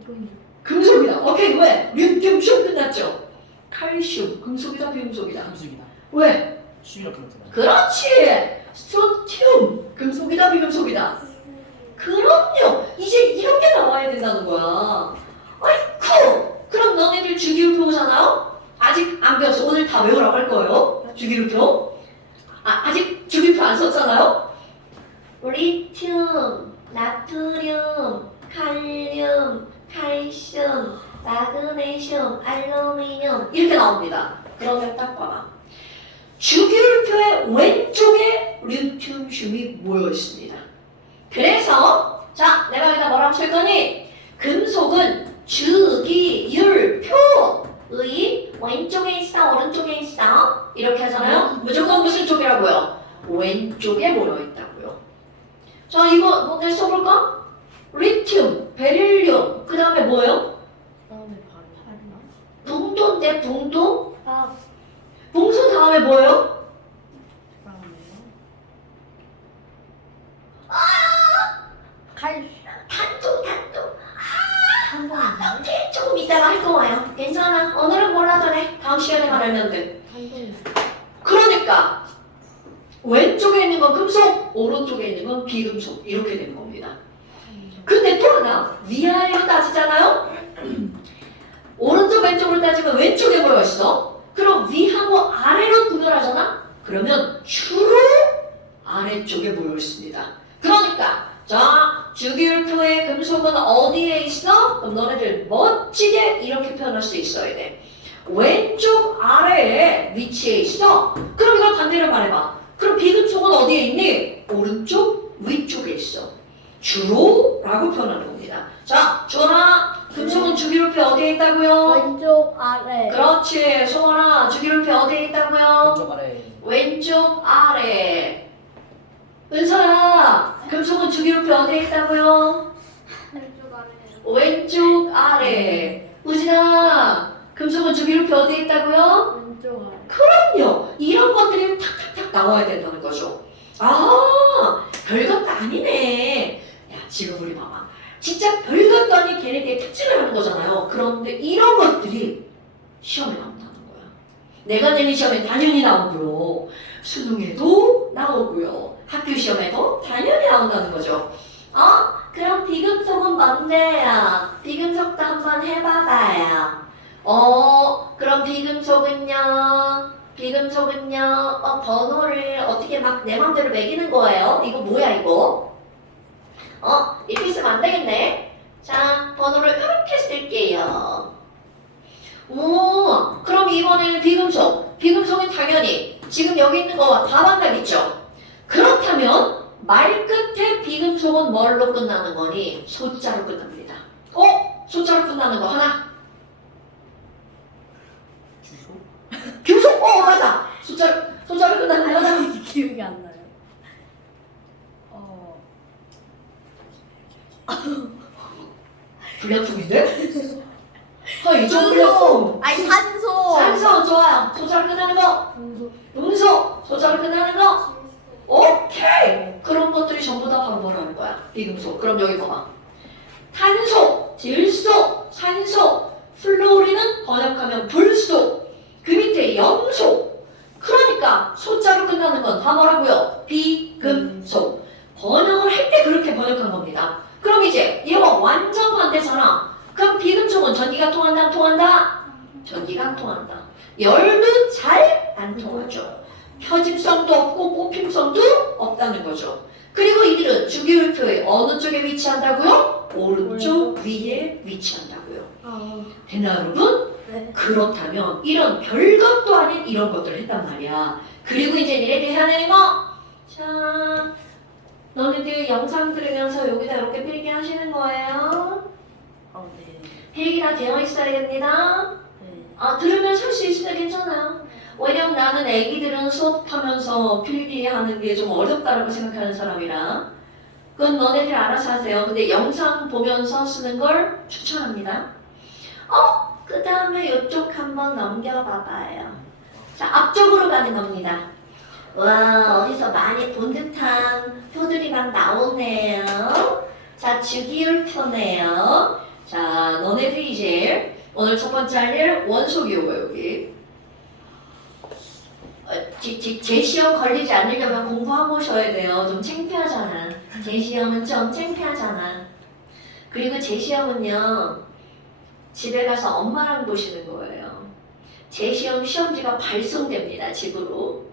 이건 금속이다. 오케이, 왜? 리튬 끝났죠? 칼슘. 금속이다, 비금속이다? 금속이다. 왜? 수이라 그렇잖아. 그렇지. 스트론튬. 금속이다, 비금속이다? 그럼요. 이제 이렇게 나와야 된다는 거야. 아이쿠. 그럼 너네들 주기율표 보잖아요? 아직 안 배웠어. 오늘 다 외우라고 할 거예요. 주기율표. 아직 주기율표 안 썼잖아요? 리튬, 나트륨, 칼륨, 칼슘, 마그네슘, 알루미늄 이렇게 나옵니다. 그러면 딱 봐봐. 주기율표의 왼쪽에 리튬슘이 모여 있습니다. 그래서 자, 내가 여기다 뭐라고 쓸 거니? 금속은 주기율표의 왼쪽에 있어, 오른쪽에 있어 이렇게 하잖아요. 무조건 무슨 쪽이라고요? 왼쪽에 모여 있다고요. 자, 이거 너네 써볼까? 리튬, 베릴륨, 그 다음에 뭐예요? 다음에 바로 하나. 붕도인데 붕도? 아, 붕소 다음에 뭐예요? 다음에요. 칼 단도. 한 번인가요? 오케이, 조금 이따가 할 거예요. 괜찮아. 오늘은 몰라도 돼. 다음 시간에 말하면 돼. 한 번인. 그러니까 왼쪽에 있는 건 금속, 오른쪽에 있는 건 비금속 이렇게 되는 겁니다. 근데 또 하나 위아래로 따지잖아요. 오른쪽 왼쪽으로 따지면 왼쪽에 모여 있어. 그럼 위하고 아래로 구별하잖아. 그러면 주로 아래쪽에 모여 있습니다. 그러니까 자, 주기율표의 금속은 어디에 있어? 그럼 너네들 멋지게 이렇게 표현할 수 있어야 돼. 왼쪽 아래에 위치해 있어. 그럼 이걸 반대로 말해봐. 그럼 비금속은 어디에 있니? 오른쪽 위쪽에 있어. 주로라고 표현하는 겁니다. 자, 주원아, 금속은 주기율표 어디에 있다고요? 왼쪽 아래. 그렇지. 소원아, 주기율표 어디에 있다고요? 왼쪽 아래. 왼쪽 아래. 은서야, 금속은 주기율표 어디에 있다고요? 왼쪽 아래. 왼쪽 아래. 우진아, 금속은 주기율표 어디에 있다고요? 왼쪽 아래. 그럼요. 이런 것들이 탁탁탁 나와야 된다는 거죠. 아, 별것도 아니네. 야, 지금 우리 봐봐. 진짜 별것도 아닌 걔네들의 특징을 하는 거잖아요. 그런데 이런 것들이 시험에 나온다는 거야. 내가 내는 시험에 당연히 나오고요. 수능에도 나오고요. 학교 시험에도 당연히 나온다는 거죠. 그럼 비금속은 뭔데요? 비금속도 한번 해봐봐요. 그럼 비금속은요, 번호를 어떻게 막 내 맘대로 매기는 거예요? 이거 뭐야, 이거? 이렇게 쓰면 안 되겠네. 자, 번호를 이렇게 쓸게요. 오, 그럼 이번에는 비금속. 비금속은 당연히 지금 여기 있는 거와 다 만나겠죠? 그렇다면 말 끝에 비금속은 뭘로 끝나는 거니? 소자로 끝납니다. 소자로 끝나는 거 하나. 주소? 규속! 맞아! 소자로 끝나는 거 하나. 기억이 안 나요. 불량품인데? 이 정도 불량품. 아니 산소. 산소 좋아요. 소자로 끝나는 거. 산소. 음소 소자로 끝나는 거. 오케이. 그런 것들이 전부 다 바로 뭐라는 거야? 비금속. 그럼 여기 봐봐. 탄소, 질소, 산소, 플로리는 번역하면 불소. 그 밑에 염소. 그러니까 소자로 끝나는 건 다 뭐라고요? 비금속. 번역을 할 때 그렇게 번역한 겁니다. 그럼 이제 이거 완전 반대잖아. 그럼 비금속은 전기가 통한다, 안 통한다? 전기가 안 통한다. 열도 잘 안 통하죠. 펴짐성도 없고 뽑힘성도 없다는 거죠. 그리고 이들은 주기율표의 어느 쪽에 위치한다고요? 오른쪽 위에 위치한다고요. 됐나요, 여러분? 네. 그렇다면 이런 별것도 아닌 이런 것들을 했단 말이야. 그리고 이제 니네들 해야 되는 거, 자, 너네들 영상 들으면서 여기다 이렇게 필기하시는 거예요. 네. 필기 다 되어 있어야 됩니다. 네. 들으면서 할 수 있으면 괜찮아요. 왜냐면 나는 애기들은 수업하면서 필기하는 게 좀 어렵다고 생각하는 사람이라 그건 너네들 알아서 하세요. 근데 영상 보면서 쓰는 걸 추천합니다. 그 다음에 이쪽 한번 넘겨봐봐요. 자, 앞쪽으로 가는 겁니다. 와, 어디서 많이 본 듯한 표들이 막 나오네요. 자, 주기율표네요. 자, 너네들 이제 오늘 첫 번째 할 일 원소기호가 여기. 제 시험 걸리지 않으려면 공부하고 오셔야 돼요. 좀 창피하잖아. 제 시험은 좀 창피하잖아. 그리고 제 시험은요, 집에 가서 엄마랑 보시는 거예요. 제 시험 시험지가 발송됩니다, 집으로.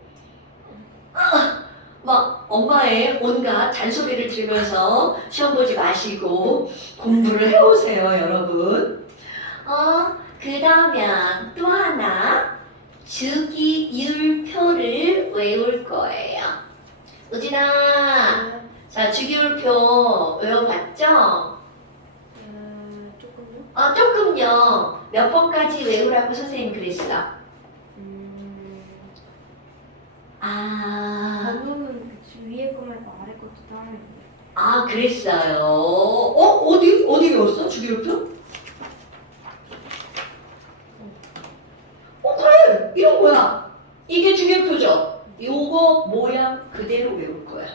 막 엄마의 온갖 잔소리를 들으면서 시험 보지 마시고 공부를 해오세요, 여러분. 그 다음에 또 하나 주기율표를 외울 거예요. 우진아, 자, 주기율표 외워봤죠? 조금요? 조금요. 몇 번까지 외우라고 선생님 그랬어? 방금은 위에 거 말고 아래 것도 따라했는데. 그랬어요. 어디 외웠어? 주기율표? 그래. 이런 거야. 이게 주기율표죠? 요거 모양 그대로 외울 거야.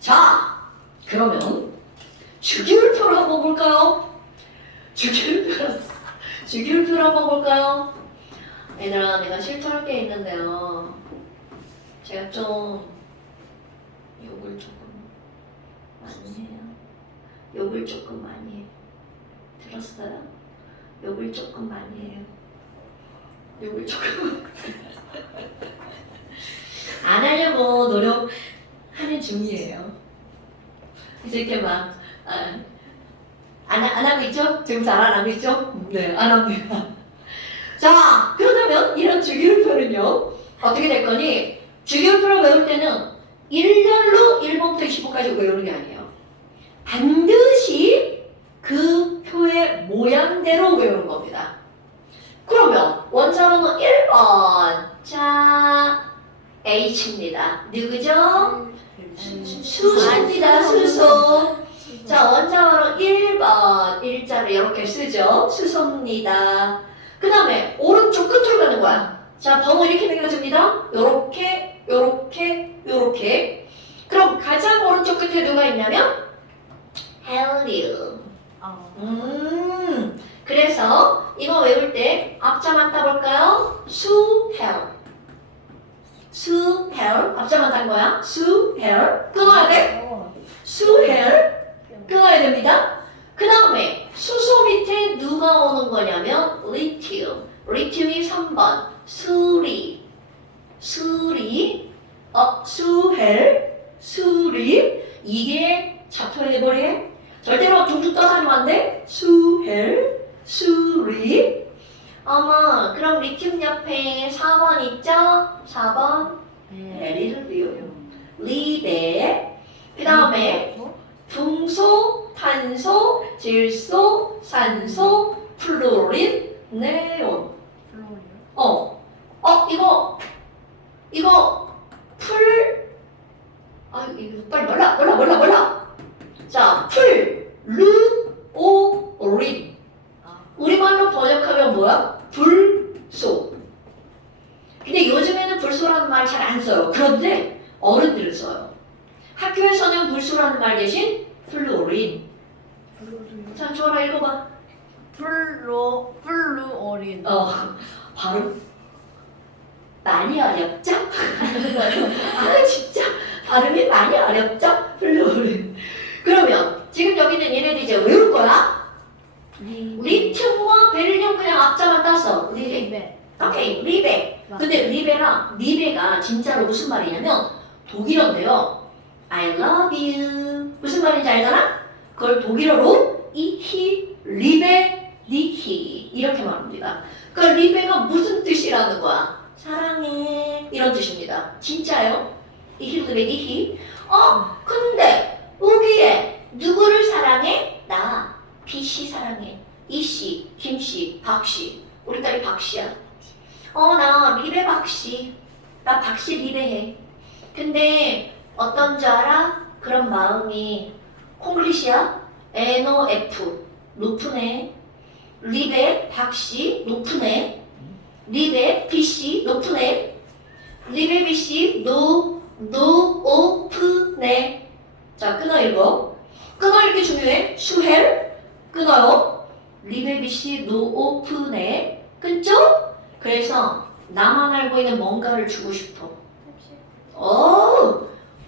자, 그러면 주기율표를 한번 볼까요? 주기율표를 한번 볼까요? 얘들아, 내가 실토할 게 있는데요. 제가 좀 욕을 조금 많이 해요. 욕을 조금 많이 해요. 들었어요? 욕을 조금 많이 해요. 욕을 조금 안 하려고 노력하는 중이에요. 이제 이렇게 막 안 하고 있죠? 지금 잘 안 하고 있죠? 네, 안 합니다. 자, 그렇다면 이런 주기율표는요 어떻게 될 거니? 주기율표를 외울 때는 일렬로 1번부터 25까지 외우는 게 아니에요. 반드시 그 표의 모양대로 외우는 겁니다. 그러면 원자로는 1번. 자, H입니다. 누구죠? 수소입니다. 수소. 자, 원자로 1번. 일자로 이렇게 쓰죠. 수소입니다. 그 다음에 오른쪽 끝으로 가는 거야. 자, 번호 이렇게 매겨집니다. 요렇게, 요렇게, 요렇게. 그럼 가장 오른쪽 끝에 누가 있냐면 헬리움. 그래서 이거 외울 때 앞자만 따볼까요? 수헬. 수헬. 앞자만 딴 거야. 수헬. 끊어야 돼. 수헬. 끊어야 됩니다. 그 다음에 수소 밑에 누가 오는 거냐면 리튬. 리튬이 3번. 수리. 수리. 수헬. 수리. 이게 잡혀내버려. 절대로 둥둥 떠다니면 안 돼. 수헬. 수리. 그럼 리튬 옆에 4번 있죠? 4번. 베릴리움. 리베. 그 다음에 중소, 탄소, 질소, 산소, 플루린, 네온. 이거 이거 빨리 몰라. 자, 플루오린. 우리말로 번역하면 뭐야? 불소. 근데 요즘에는 불소라는 말 잘 안 써요. 그런데 어른들은 써요. 학교에서는 불소라는 말 대신 플루오린. 자, 주원아 읽어봐. 플루오린. 발음. 많이 어렵죠? 아 진짜 발음이 많이 어렵죠? 블루홀은. 그러면 지금 여기는 얘네들 이제 외울 거야? 리튬과 베릴륨 그냥 앞자만 따서 리베. 네. 오케이 리베. 근데 리베가 진짜로 무슨 말이냐면 독일어인데요. I love you. 무슨 말인지 알잖아? 그걸 독일어로 이히 리베 니히 이렇게 말합니다. 그러니까 리베가 무슨 뜻이라는 거야? 사랑해 이런 뜻입니다. 진짜요? 이히 리베 니히. 근데 여기에 누구를 사랑해? 나 B씨 사랑해. 이씨, 김씨, 박씨. 우리 딸이 박씨야. 나 리베 박씨. 나 박씨 리베해. 근데 어떤 줄 알아? 그런 마음이 콩글리시야? NOF 높으네. 리베 박씨 높으네. 리베 B씨 높으네. 리베 B씨 높으네. 자 끊어 읽어. 끊어 읽기 중요해. 슈헬 끊어요. 리베 B씨 높으네. 끊죠? 그래서 나만 알고 있는 뭔가를 주고 싶어.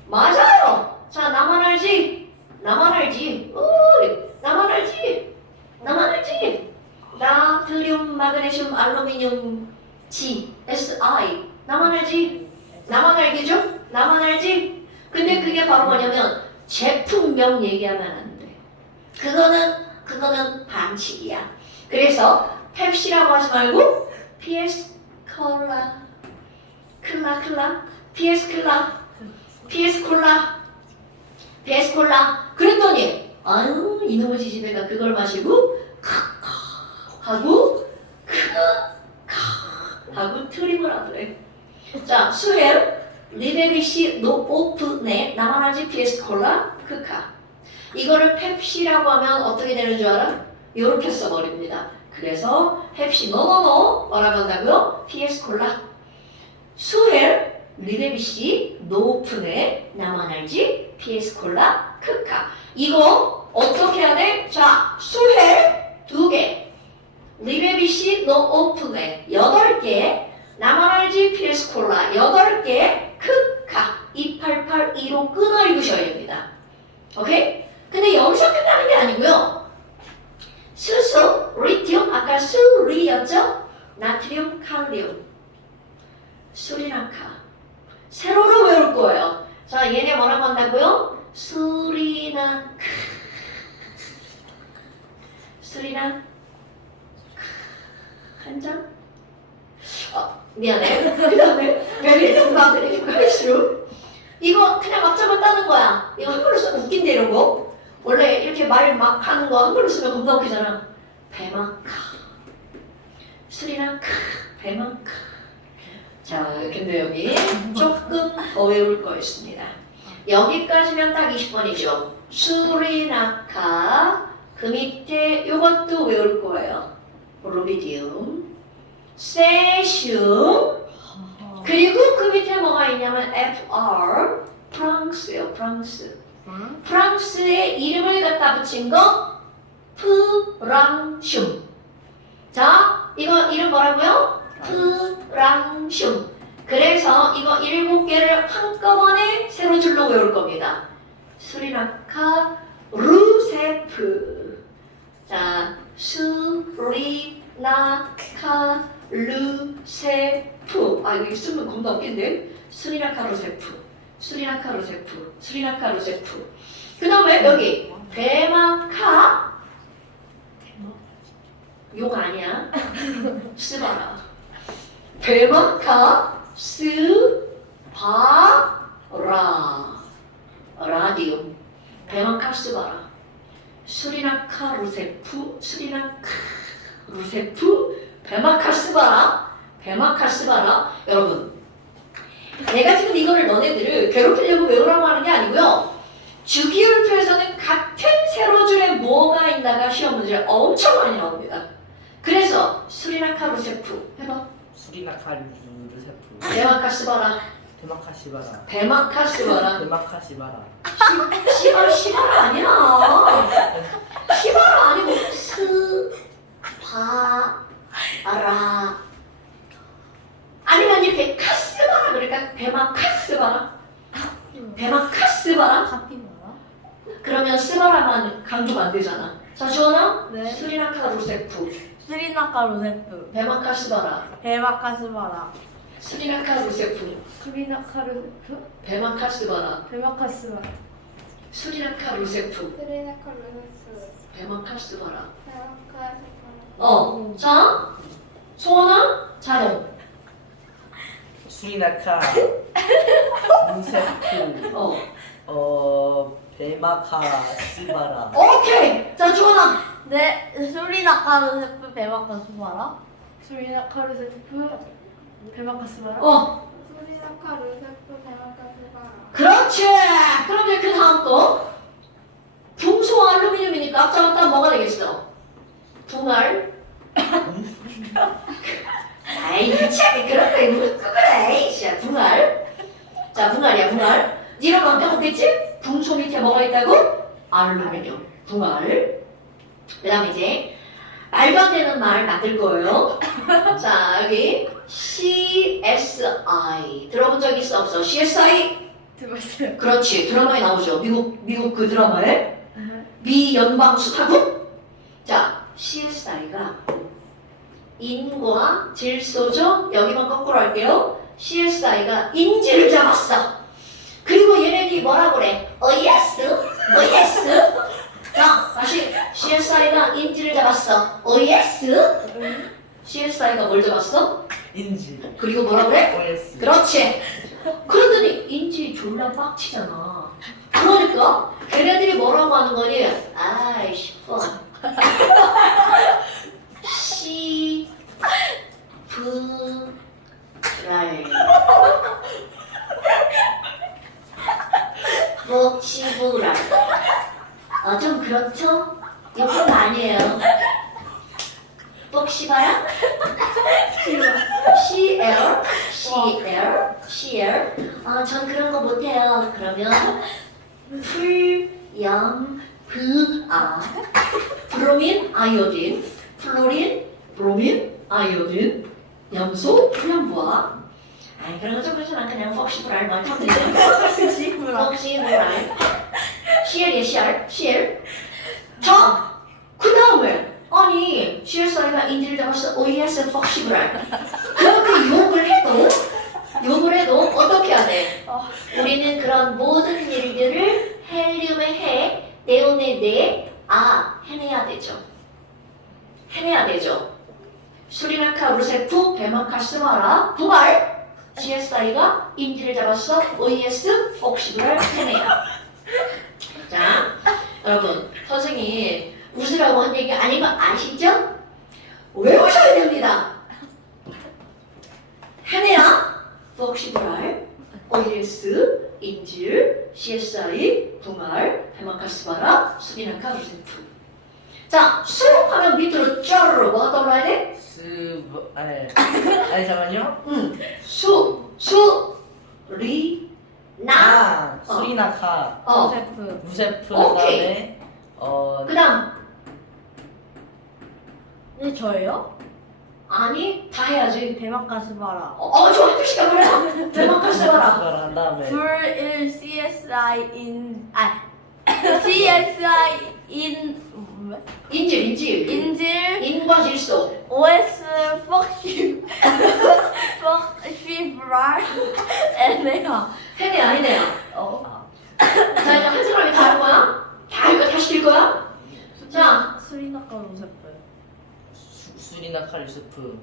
맞아요. 자, 나만 알지? 나만 알지? 나만 알지? 나만 알지? 나트륨, 마그네슘, 알루미늄, G, SI. 나만 알지? 나만 알겠죠? 나만 알지? 근데 그게 바로 뭐냐면 제품명 얘기하면 안 돼. 그거는 반칙이야. 그래서 펩시라고 하지 말고 PS 콜라. 클라. PS 콜라. 그랬더니 아유 이놈의 지지배가 그걸 마시고 하고 하고 트림을 하더래. 자 수헬 리베비시 노오프네 나만 알지 PS 콜라 크카. 이거를 펩시라고 하면 어떻게 되는 줄 알아? 요렇게 써버립니다. 그래서 펩시 노노노 뭐라고 한다고요? PS 콜라. 수헬 리베비씨 노프네 나만 알지 PS 콜라 크카. 이거 어떻게 해야 돼? 자 수헬 2개 리베비씨 노오프네 8개 나만 알지 PS 콜라 8개 크카 2882로 끊어 읽으셔야 됩니다. 오케이? 근데 여기서 끝나는 게 아니고요. 수소 리튬 아까 수리였죠? 나트륨 칼륨 수리나카 세로로 외울 거예요. 자, 얘네 뭐라고 한다고요? 수리나카. 한 장? 미안해. 그 다음에 베릴륨 마그네슘 칼슘. 이거 그냥 앞자만 따는 거야. 이거 한글로 쓰면 웃긴데 이러고. 원래 이렇게 말 막 하는 거 한글로 쓰면 금방 웃기잖아. 배마카. 수리나카. 배마카. 자, 근데 여기 조금 더 외울 거 있습니다. 여기까지면 딱 20번이죠. 수리나카. 그 밑에 요것도 외울 거예요. 루비디움, 세슘. 그리고 그 밑에 뭐가 있냐면 FR. 프랑스예요, 프랑스. 프랑스의 이름을 갖다 붙인 거 프랑슘. 자, 이거 이름 뭐라고요? 프랑슘. 그래서 이거 7개를 한꺼번에 세로 줄로 외울 겁니다. 수리나카 루세프. 자, 수리나카 루세프. 아, 이거 쓰면 겁나 웃긴데? 수리나카 루세프. 그 다음에 여기 대마카. 욕 아니야. 쓰바라. 대마카 스바라. 라디움. 대마카 스바라. 수리나카 루세프. 베마카 스바라. 여러분, 내가 지금 이거를 너네들을 괴롭히려고 외우라고 하는 게 아니고요. 주기율표에서는 같은 세로줄에 뭐가 있나가 시험 문제를 엄청 많이 나옵니다. 그래서 수리나카 루세프 해봐. 수리나카 루세프. 베마카 스바라. 데마카 시바라. 베마카 스바라. 데마카 시바라. 시바라 아니야. 시바라 아니고 스바라. 아니면 이렇게 카스바라 그러니까 베마카스바라. 베마카스바라. 카피바라? 그러면 스바라만 강조가 안 되잖아. 자, 주원아. 네. 스리랑카 루세프. 스리나카 루세프. 베마카스바라. 베마카스바라. 스리랑카 루세프. 스리나카 루세프. 베마카스바라. 베마카스바라. 스리랑카 루세프. 스리나카 루세프. 베마카스바라. 베마카스바라. 자, 소원아. 자동. 수리나카 루세프 베마카 시바라. 오케이. 자, 주원아. 네, 스리나카 루세프 베마카스바라. 스리나카 루세프 베마카스바라. 스리나카 루세프 베마카스바라. 그렇지. 그럼 이제 그 다음 거. 붕소 알루미늄이니까 앞장은 뭐가 되겠어? 붕알. 아이, 참 그런 거에 무슨 그래. 자, 붕알. 자, 붕알이야, 붕알. 이런 거 까먹겠지? 붕소 밑에 뭐가 있다고? 알루미늄. 붕알. 그 다음에 이제 말도 안 되는 말 만들 거예요. 자, 여기 CSI 들어본 적 있어 없어? CSI? 들었어요. 그렇지, 드라마에 나오죠. 미국 그 드라마에 미 연방수사국. 자, CSI가 인과 질소죠. 여기만 거꾸로 할게요. CSI가 인지를 잡았어. 그리고 얘네들이 뭐라 그래? yes, yes. 자, 다시 CSI가 인지를 잡았어. yes. CSI가 뭘 잡았어? 인지 그리고 뭐라 그래? OS. 그렇지. 그러더니 인지 졸라 빡치잖아. 그러니까 걔네들이 뭐라고 하는 거니? 아이씨, 시브랄. 뭐 시브랄. 좀 그렇죠? 이건 아니에요. 뻑시바야? CL. 전 그런 거 못해요. 그러면 풀염브아 브로민 아이오딘 플로린 브로민 아이오딘 염소 풀염부아. 아이 그런 거 좀 그렇잖아. 그냥 뻑시브랄 말 하면 되죠. 시브라. 뻑시브랄. CL이야 CL. 자, 그 다음에 아니 CSI가 인지를 잡았어. OES 뻑시브랄. 그렇게 욕을 해도 어떻게 해야 돼? 우리는 그런 모든 일들을 헬륨의 해, 네온의 네, 해내야 되죠. 수리나카 루세프, 베마카스마라, 부발. CSI가 인지를 잡았어. OES 뻑시브랄 해내야. 자, 여러분 선생님 웃으라고 한 얘기 아닌 거 아시죠? 외우셔야 됩니다. 해내야 뻑시브랄, OES, 인질, CSI, 붕알, 헤마카스바라, 수리나카 루세프. 자, 수록하면 밑으로 쩌르르 뭐가 떠올라야 돼? 아니 잠깐만요. 수리나. 수리나카 루세프. 루세프 오케이. 그다음에 그 다음 네, 저예요? 아니 다 해야지. 베마카스바라. 좋아 뜻이가 그래. 베마카스바라. 그다음에 불 CSI in CSI in 인질. 인질 인과 질소. OS 퍽시브랄 에네야. 해내야. 자, 이제 한 사람이 다 할 거야? 다 이거 다 시킬 거야? 자, 수리나카 루세프. 수리나카 루세프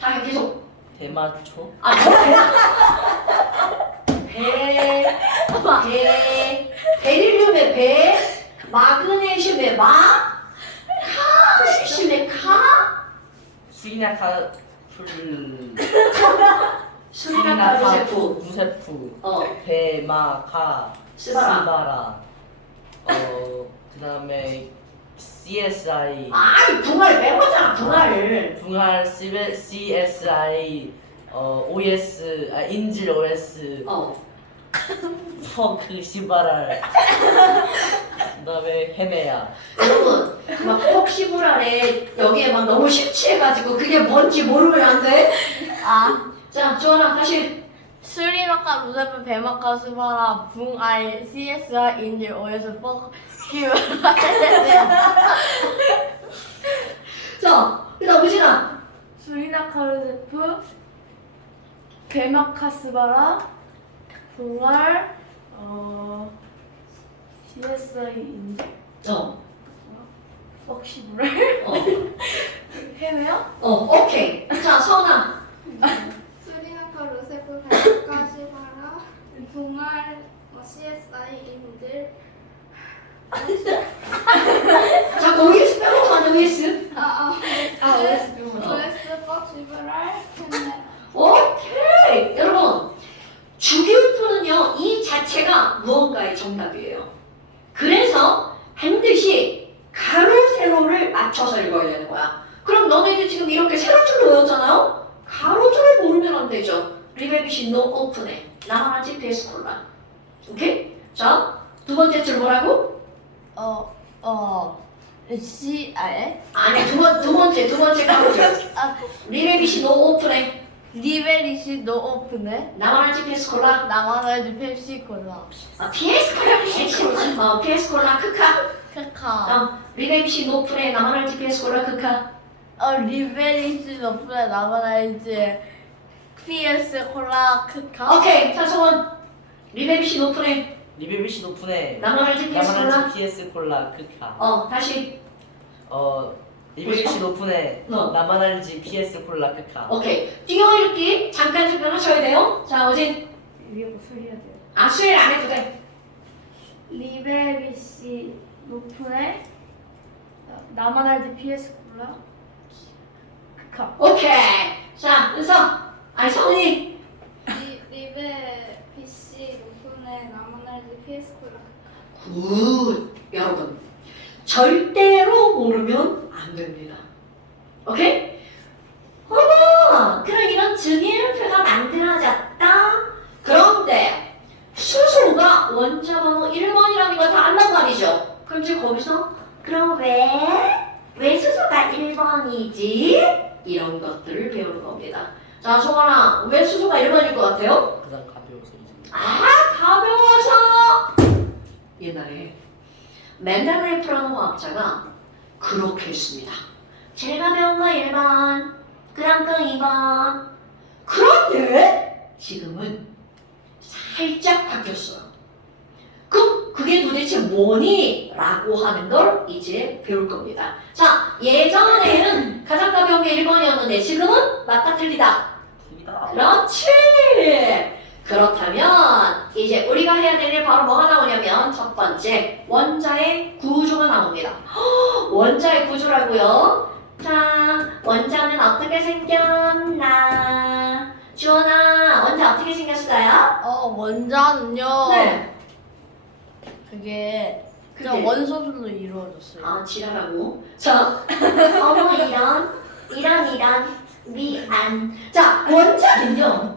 다 해, 계속. 대마초 베릴륨의 배, 마그네슘의 마, 칼슘의 카, 수리나카 수리나카 루세프. 루세프 어, 베마카 스바라. 시바라 그다음에 CSI 아이, 붕어를 빼보잖아, 붕어를. 붕할 CSI OS 인질 OS 펑크 시바랄 그다음에 헤메야. 여러분, 막 폭시불안에 여기에 막 너무 심취해가지고 그게 뭔지 모르면 안 돼? 자, 조아랑 다시. 스리나카 루세프 베마카 스바라 붕알 CSR 인질 OS 퍽 큐. 자, 그다음 우진아. 스리나카 루세프 베마카 스바라 붕알 CSR 인질 어, 퍽시브를 어, 해내요? 오케이. 자, 서은아. 스리랑카 루세프 베마카시바라 동알 CSI 인들 자, OS 빼고 가는 OS. OS 배우면 OS 뻑시브랄 했네. 오케이. 여러분, 주기율표는요, 이 자체가 무언가의 정답이에요. 그래서 반드시 가로, 세로를 맞춰서 읽어야 되는 거야. 그럼 너네들 지금 이렇게 세로줄로 외웠잖아요? 가로줄을 모르면 안 되죠. 리베비시 노 오픈해. 나만 GPS 콜라. 오케이? 자, 두 번째 줄 뭐라고? CR 아니, 두 번째 가로줄. 아 리베비시 노 오픈해. 리베리시 노 오픈에 나만 GPS 콜라. 나만의 펩시 콜라 PS 콜라. PS 콜라 크카. 카카 리베비시 노 오픈해. 나만 GPS 콜라 크카. 리베리시 노 오픈에 나만의 PS 콜라 카카 오케이. 차성원. 리베비시 노 오픈해. 리베비시 높은에 나만 GPS 콜라. 나만한 GPS 콜라 크카. 다시. 리베비시 높은에 어. 나만 알지 PS 콜라 크카. 오케이. 뛰어읽기 잠깐 하셔야 돼요. 자, 어진. 위에 거 소리해야 돼요 수혜를 안 해도 돼. 리베리시 노픈에 나만의 PS 콜라 카카 오케이. 자, 은서. 아니, 성훈이. 리베 PC 오픈에 나만알지 PS 콜라. 굿. 여러분. 절대로 모르면 안 됩니다. 오케이? 어머! 그럼 이런 증일표가 만들어졌다? 그런데 수소가 원자번호 1번이라는 걸 다 안단 말이죠. 그럼 이제 거기서 그럼 왜 수소가 1번이지? 이런 것들을 배우는 겁니다. 자, 송아나, 왜 수소가 1번일 것 같아요? 가장 가벼워서 이제. 가벼워서! 옛날에 맨델레이프라는 화학자가 그렇게 했습니다. 제일 가벼운 거 1번, 그다음 거 2번. 그런데 지금은 살짝 바뀌었어요. 그럼 그게 도대체 뭐니? 라고 하는 걸 이제 배울 겁니다. 자, 예전에는 가장 가벼운 게 1번이었는데 지금은 맞다 틀리다. 틀리다. 그렇지. 그렇다면 이제 우리가 해야 될 일 바로 뭐가 나오냐면 첫 번째 원자의 구조가 나옵니다. 원자의 구조라고요. 자, 원자는 어떻게 생겼나? 주원아, 원자 어떻게 생겼어요? 원자는요 네. 그게 그게? 원소들로 이루어졌어요 아, 지랄하고. 자, 어머 이런 미안. 자, 원자는요.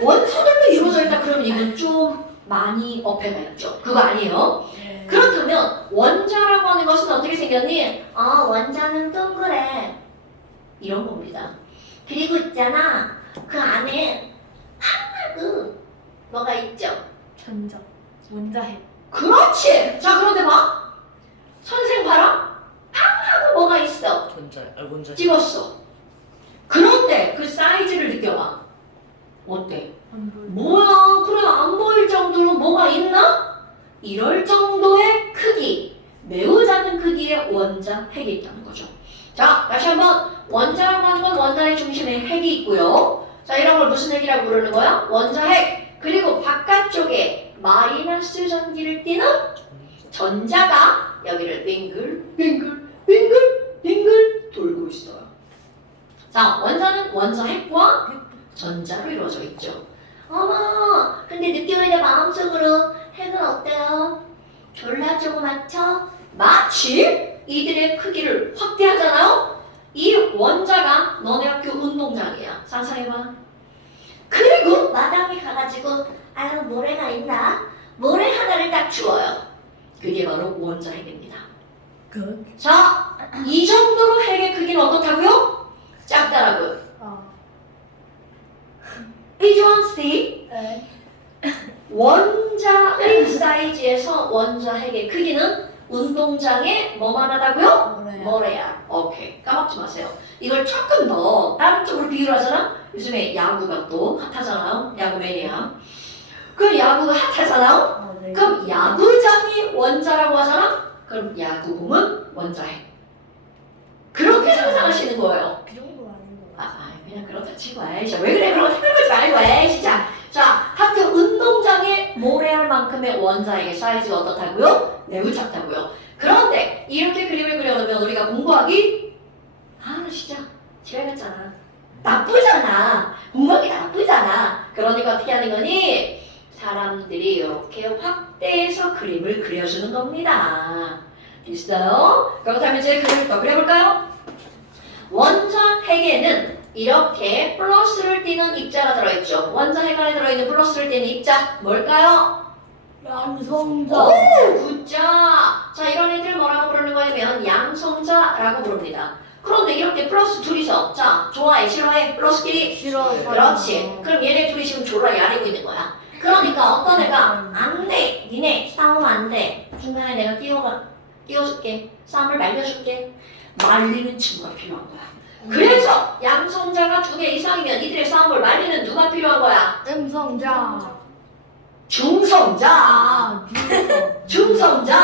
원소들로 이루어져 있다 그러면 이건 좀 많이 어폐가였죠. 그거 아니에요? 네. 그렇다면 원자라고 하는 것은 어떻게 생겼니? 원자는 동그래. 이런 겁니다. 그리고 있잖아. 그 안에 아마도 뭐가 있죠? 전자 원자핵 그렇지. 자, 그런데 봐. 선생 봐라. 아마도 뭐가 있어. 원자. 찍었어. 그런데 그 사이즈를 느껴봐. 어때? 뭐야? 그래 안 보일 정도로 뭐가 있나? 이럴 정도의 크기, 매우 작은 크기의 원자 핵이 있다는 거죠. 자, 다시 한번 원자라고 하는 건 원자의 중심에 핵이 있고요. 자, 이런 걸 무슨 핵이라고 부르는 거야? 원자 핵. 그리고 바깥쪽에 마이너스 전기를 띠는 전자가 여기를 빙글 돌고 있어요. 자, 원자는 원자 핵과 전자로 이루어져 있죠. 어머, 근데 느낌을 마음속으로 핵은 어때요? 졸라 조그맣죠? 마치 이들의 크기를 확대하잖아요? 이 원자가 너네 학교 운동장이야. 상상해봐. 그리고 마당에 가가지고 아유 모래가 있나? 모래 하나를 딱 주워요. 그게 바로 원자 핵입니다. 자, 이 정도로 핵의 크기는 어떻다고요? 작다라고요. C1C 네. 원자의 사이즈에서 원자 핵의 크기는 운동장에 뭐만 하다고요? 뭐래요? 뭐래야. 오케이. 까먹지 마세요. 이걸 조금 더 다른 쪽으로 비유를 하잖아? 요즘에 야구가 또 핫하잖아요. 야구 매니아. 그럼 야구가 핫하잖아요? 네. 그럼 야구장이 원자라고 하잖아? 그럼 야구공은 원자핵. 그렇게 상상하시는 거예요. 그 정도 아닌 것 같아요. 그냥 그렇다 치고 에이씨 왜 그래 그런 거 생각하지 말고 에이 진짜. 자, 학교 운동장에 모래알 만큼의 원자핵의 사이즈가 어떻다고요? 매우 작다고요. 그런데 이렇게 그림을 그려놓으면 우리가 공부하기 진짜 집에 갔잖아. 나쁘잖아. 공부하기 나쁘잖아. 그러니까 어떻게 하는 거니? 사람들이 이렇게 확대해서 그림을 그려주는 겁니다. 됐어요? 그렇다면 이제 그림을 더 그려볼까요? 원자핵에는 이렇게 플러스를 띠는 입자가 들어있죠. 원자핵 안에 들어있는 플러스를 띠는 입자 뭘까요? 양성자. 오! 굿자! 자, 이런 애들 뭐라고 부르는 거냐면 양성자라고 부릅니다. 그런데 이렇게 플러스 둘이서 자, 좋아해, 싫어해? 플러스끼리? 싫어. 그렇지. 그럼 얘네 둘이 지금 졸라 야리고 있는 거야. 그러니까 어떤 애가 안 돼. 니네 싸우면 안 돼. 중간에 내가 끼워줄게. 싸움을 말려줄게. 말리는 친구가 필요한 거야. 그래서 양성자가 2개 이상이면 이들의 싸움을 말리는 누가 필요한 거야? 음성자. 중성자. 중성자.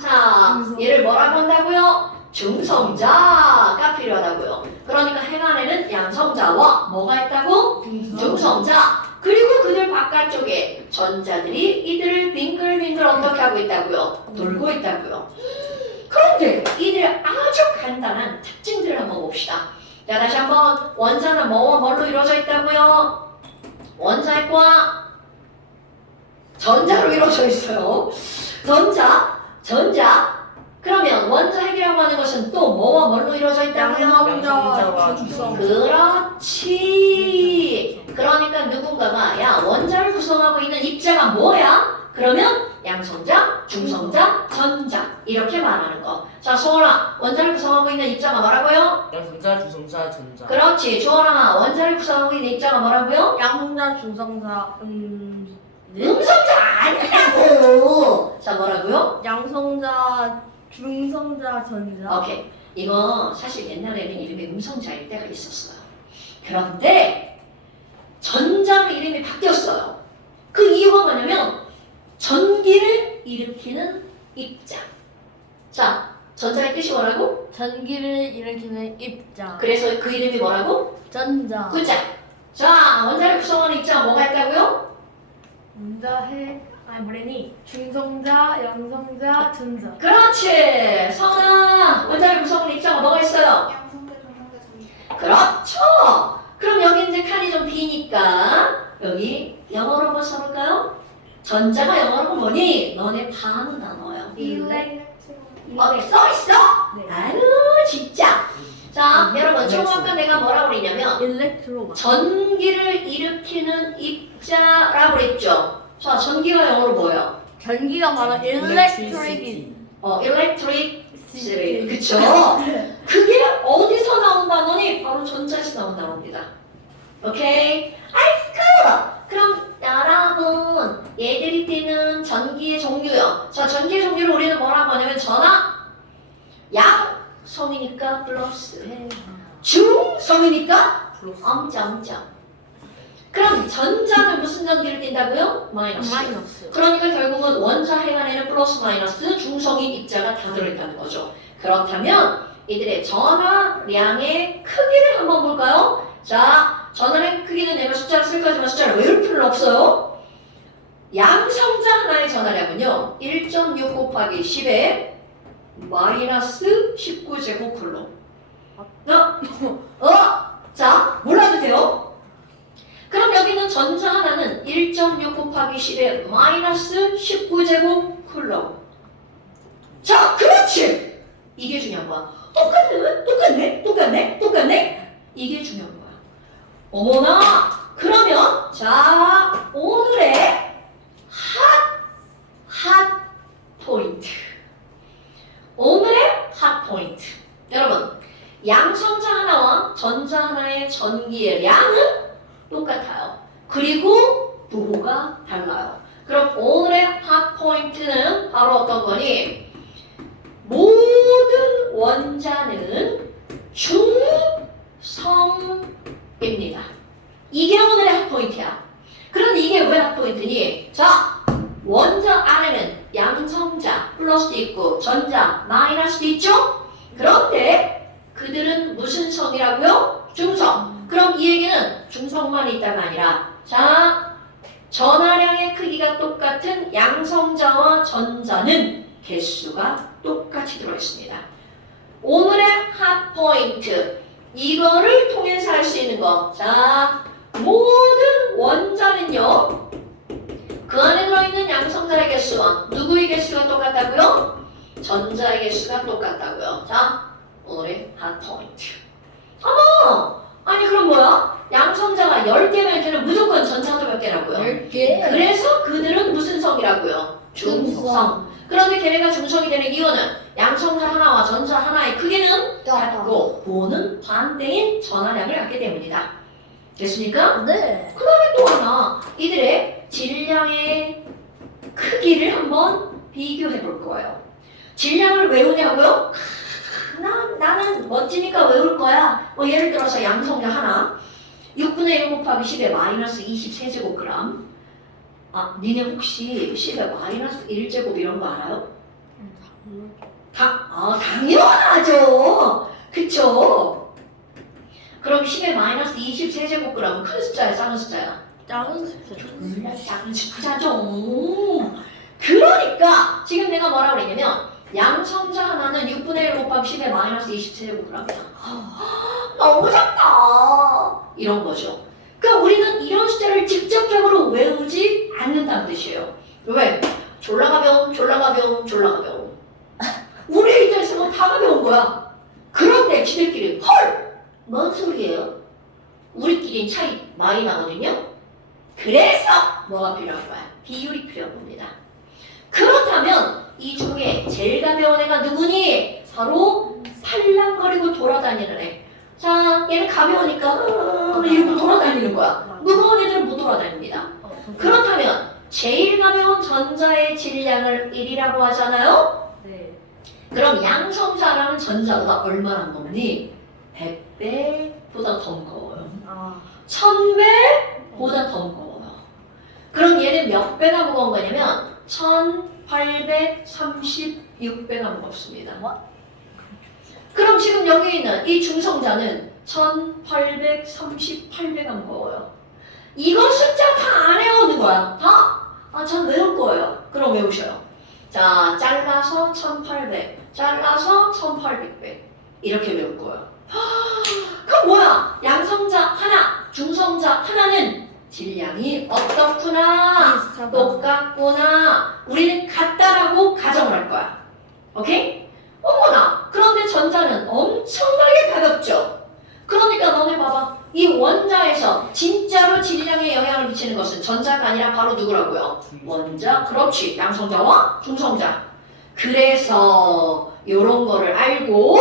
자, 중성. 얘를 뭐라고 한다고요? 중성자가 필요하다고요. 그러니까 핵 안에는 양성자와 뭐가 있다고? 중성자. 그리고 그들 바깥쪽에 전자들이 이들을 빙글빙글 어떻게 하고 있다고요? 돌고 있다고요. 그런데 이들의 아주 간단한 특징들을 한번 봅시다. 자, 다시 한번 원자는 뭐와 뭘로 이루어져 있다고요? 원자핵과 전자로 이루어져 있어요. 전자. 그러면 원자핵이라고 하는 것은 또 뭐와 뭘로 이루어져 있다고요? 양성자와 중성. 그렇지. 그러니까 누군가가 야 원자를 구성하고 있는 입자가 뭐야? 그러면 양성자, 중성자, 전자 이렇게 말하는 거. 자, 소원아 원자를 구성하고 있는 입자가 뭐라고요? 양성자, 주성자, 전자. 그렇지. 조원아 원자를 구성하고 있는 입자가 뭐라고요? 양성자, 중성자, 음성자 아니라고. 자, 뭐라고요? 양성자, 중성자, 전자. 오케이. 이거 사실 옛날에는 이름이 음성자일 때가 있었어요. 그런데 전자로 이름이 바뀌었어요. 그 이유가 뭐냐면 전기를 일으키는 입자. 자, 전자의 뜻이 뭐라고? 전기를 일으키는 입자. 그래서 그 이름이 뭐라고? 전자. 굿자. 자, 원자를 구성하는 입자가 뭐가 있다고요? 원자핵. 뭐래니? 중성자, 양성자, 전자. 그렇지. 성아, 원자를 구성하는 입자가 뭐가 있어요? 양성자, 중성자, 전자. 그렇죠. 그럼 여기 이제 칸이 좀 비니까 여기 영어로 한번 써볼까요? 전자가 영어로 뭐니? 너네 다 아는 단어예요. 일렉트론. 써있어? 네. 아유 진짜. 자, 여러분 조금 아까 내가 뭐라고 그랬냐면 일렉트로. 전기를 일으키는 입자라고 그랬죠. 자, 전기가 영어로 뭐예요? 전기가 말하는 일렉트릭이. electricity. 그쵸? 그게 어디서 나온 단어니? 바로 전자에서 나온 단어입니다. 오케이? 아이쿠! 그럼 여러분 얘들이 띠는 전기의 종류요. 자, 전기의 종류를 우리는 뭐라고 하냐면 전하, 양성이니까 플러스, 중성이니까 플러스. 엄자. 그럼 전자는 무슨 전기를 띈다고요? 마이너스. 마이너스. 그러니까 결국은 원자 핵 안에는 플러스 마이너스 중성인 입자가 다 들어있다는 거죠. 그렇다면 이들의 전하량의 크기를 한번 볼까요? 자, 전하량 크기는 내가 숫자를 쓸 거지만 숫자를 외울 필요는 없어요. 양성자 하나의 전하량은요 1.6 곱하기 10에 마이너스 19제곱쿨롬. 자, 몰라도 돼요? 그럼 여기는 전자 하나는 1.6 곱하기 10에 마이너스 19제곱쿨롬. 자, 그렇지! 이게 중요한 거야. 똑같네? 이게 중요한 거야. 어머나! 그러면 자, 오늘의 핫 포인트. 오늘의 핫 포인트. 여러분, 양성자 하나와 전자 하나의 전기의 양은 똑같아요. 그리고 부호가 달라요. 그럼 오늘의 핫 포인트는 바로 어떤 거니? 모든 원자는 중성입니다. 이게 오늘의 핫 포인트야. 그런데 이게 왜 핫 포인트니? 자, 원자 안에는 양성자 플러스도 있고 전자 마이너스도 있죠? 그런데 그들은 무슨 성이라고요? 중성. 그럼 이 얘기는 중성만 있다가 아니라 자, 전하량의 크기가 똑같은 양성자와 전자는 개수가 똑같이 들어있습니다. 오늘의 핫 포인트 이거를 통해서 할 수 있는 거. 자, 모든 원자는요 그 안에 들어있는 양성자의 개수와 누구의 개수가 똑같다고요? 전자의 개수가 똑같다고요. 자, 오늘의 핫 포인트. 어머! 아니 그럼 뭐야? 양성자가 10개면 걔는 무조건 전자도 몇 개라고요? 10개. 그래서 그들은 무슨 성이라고요? 중성. 그런데 걔네가 중성이 되는 이유는 양성자 하나와 전자 하나의 크기는 같고 보는 반대인 전하량을 갖게 때문이다. 됐습니까? 네. 또 하나 이들의 질량의 크기를 한번 비교해 볼 거예요. 질량을 외우냐고요? 나는 멋지니까 외울 거야. 뭐 예를 들어서 양성자 하나 6분의 1 곱하기 10의 마이너스 20세제곱그램. 아, 니네 혹시 10의 마이너스 1제곱 이런 거 알아요? 당연하죠. 그쵸? 그럼 10의 마이너스 20세제곱그램은 큰 숫자야, 작은 숫자야? 작은 숫자. 졸라 작은 숫자죠. 그러니까 지금 내가 뭐라고 그랬냐면 양성자 하나는 6분의 1 곱하기 10의 마이너스 20세제곱그램이야. 너무 작다. 이런 거죠. 그러니까 우리는 이런 숫자를 직접적으로 외우지 않는다는 뜻이에요. 왜? 졸라 가벼움. 우리 입장에서는 다 가벼운 거야. 그런데 지들끼리 헐! 뭔 소리예요? 우리끼리 차이 많이 나거든요. 그래서 뭐가 필요한 거야? 비율이 필요한 겁니다. 그렇다면 이 중에 제일 가벼운 애가 누구니? 바로 팔랑거리고 돌아다니는 애. 자, 얘는 가벼우니까 이러고 돌아다니는 거야. 무거운 애들은 못 돌아다닙니다. 그렇다면 제일 가벼운 전자의 질량을 1이라고 하잖아요? 네. 그럼 양성자라는 전자보다 얼마나 무겁니? 100배보다 더 무거워요. 아. 1000배보다 더 무거워요. 그럼 얘는 몇 배가 무거운 거냐면 1836배가 무겁습니다. 그럼 지금 여기 있는 이 중성자는 1838배가 무거워요. 이거 숫자 다 안 외우는 거야. 다? 전 외울 거예요. 그럼 외우셔요. 자, 잘라서 1800, 잘라서 1800배. 이렇게 외울 거예요. 그럼 뭐야? 양성자 하나, 중성자 하나는 질량이 어떻구나, 똑같구나. 우리는 같다라고 가정을 할 거야. 오케이? 어머나, 그런데 전자는 엄청나게 가볍죠? 그러니까 너네 봐봐. 이 원자에서 진짜로 질량에 영향을 미치는 것은 전자가 아니라 바로 누구라고요? 원자, 그렇지. 양성자와 중성자. 그래서 요런 거를 알고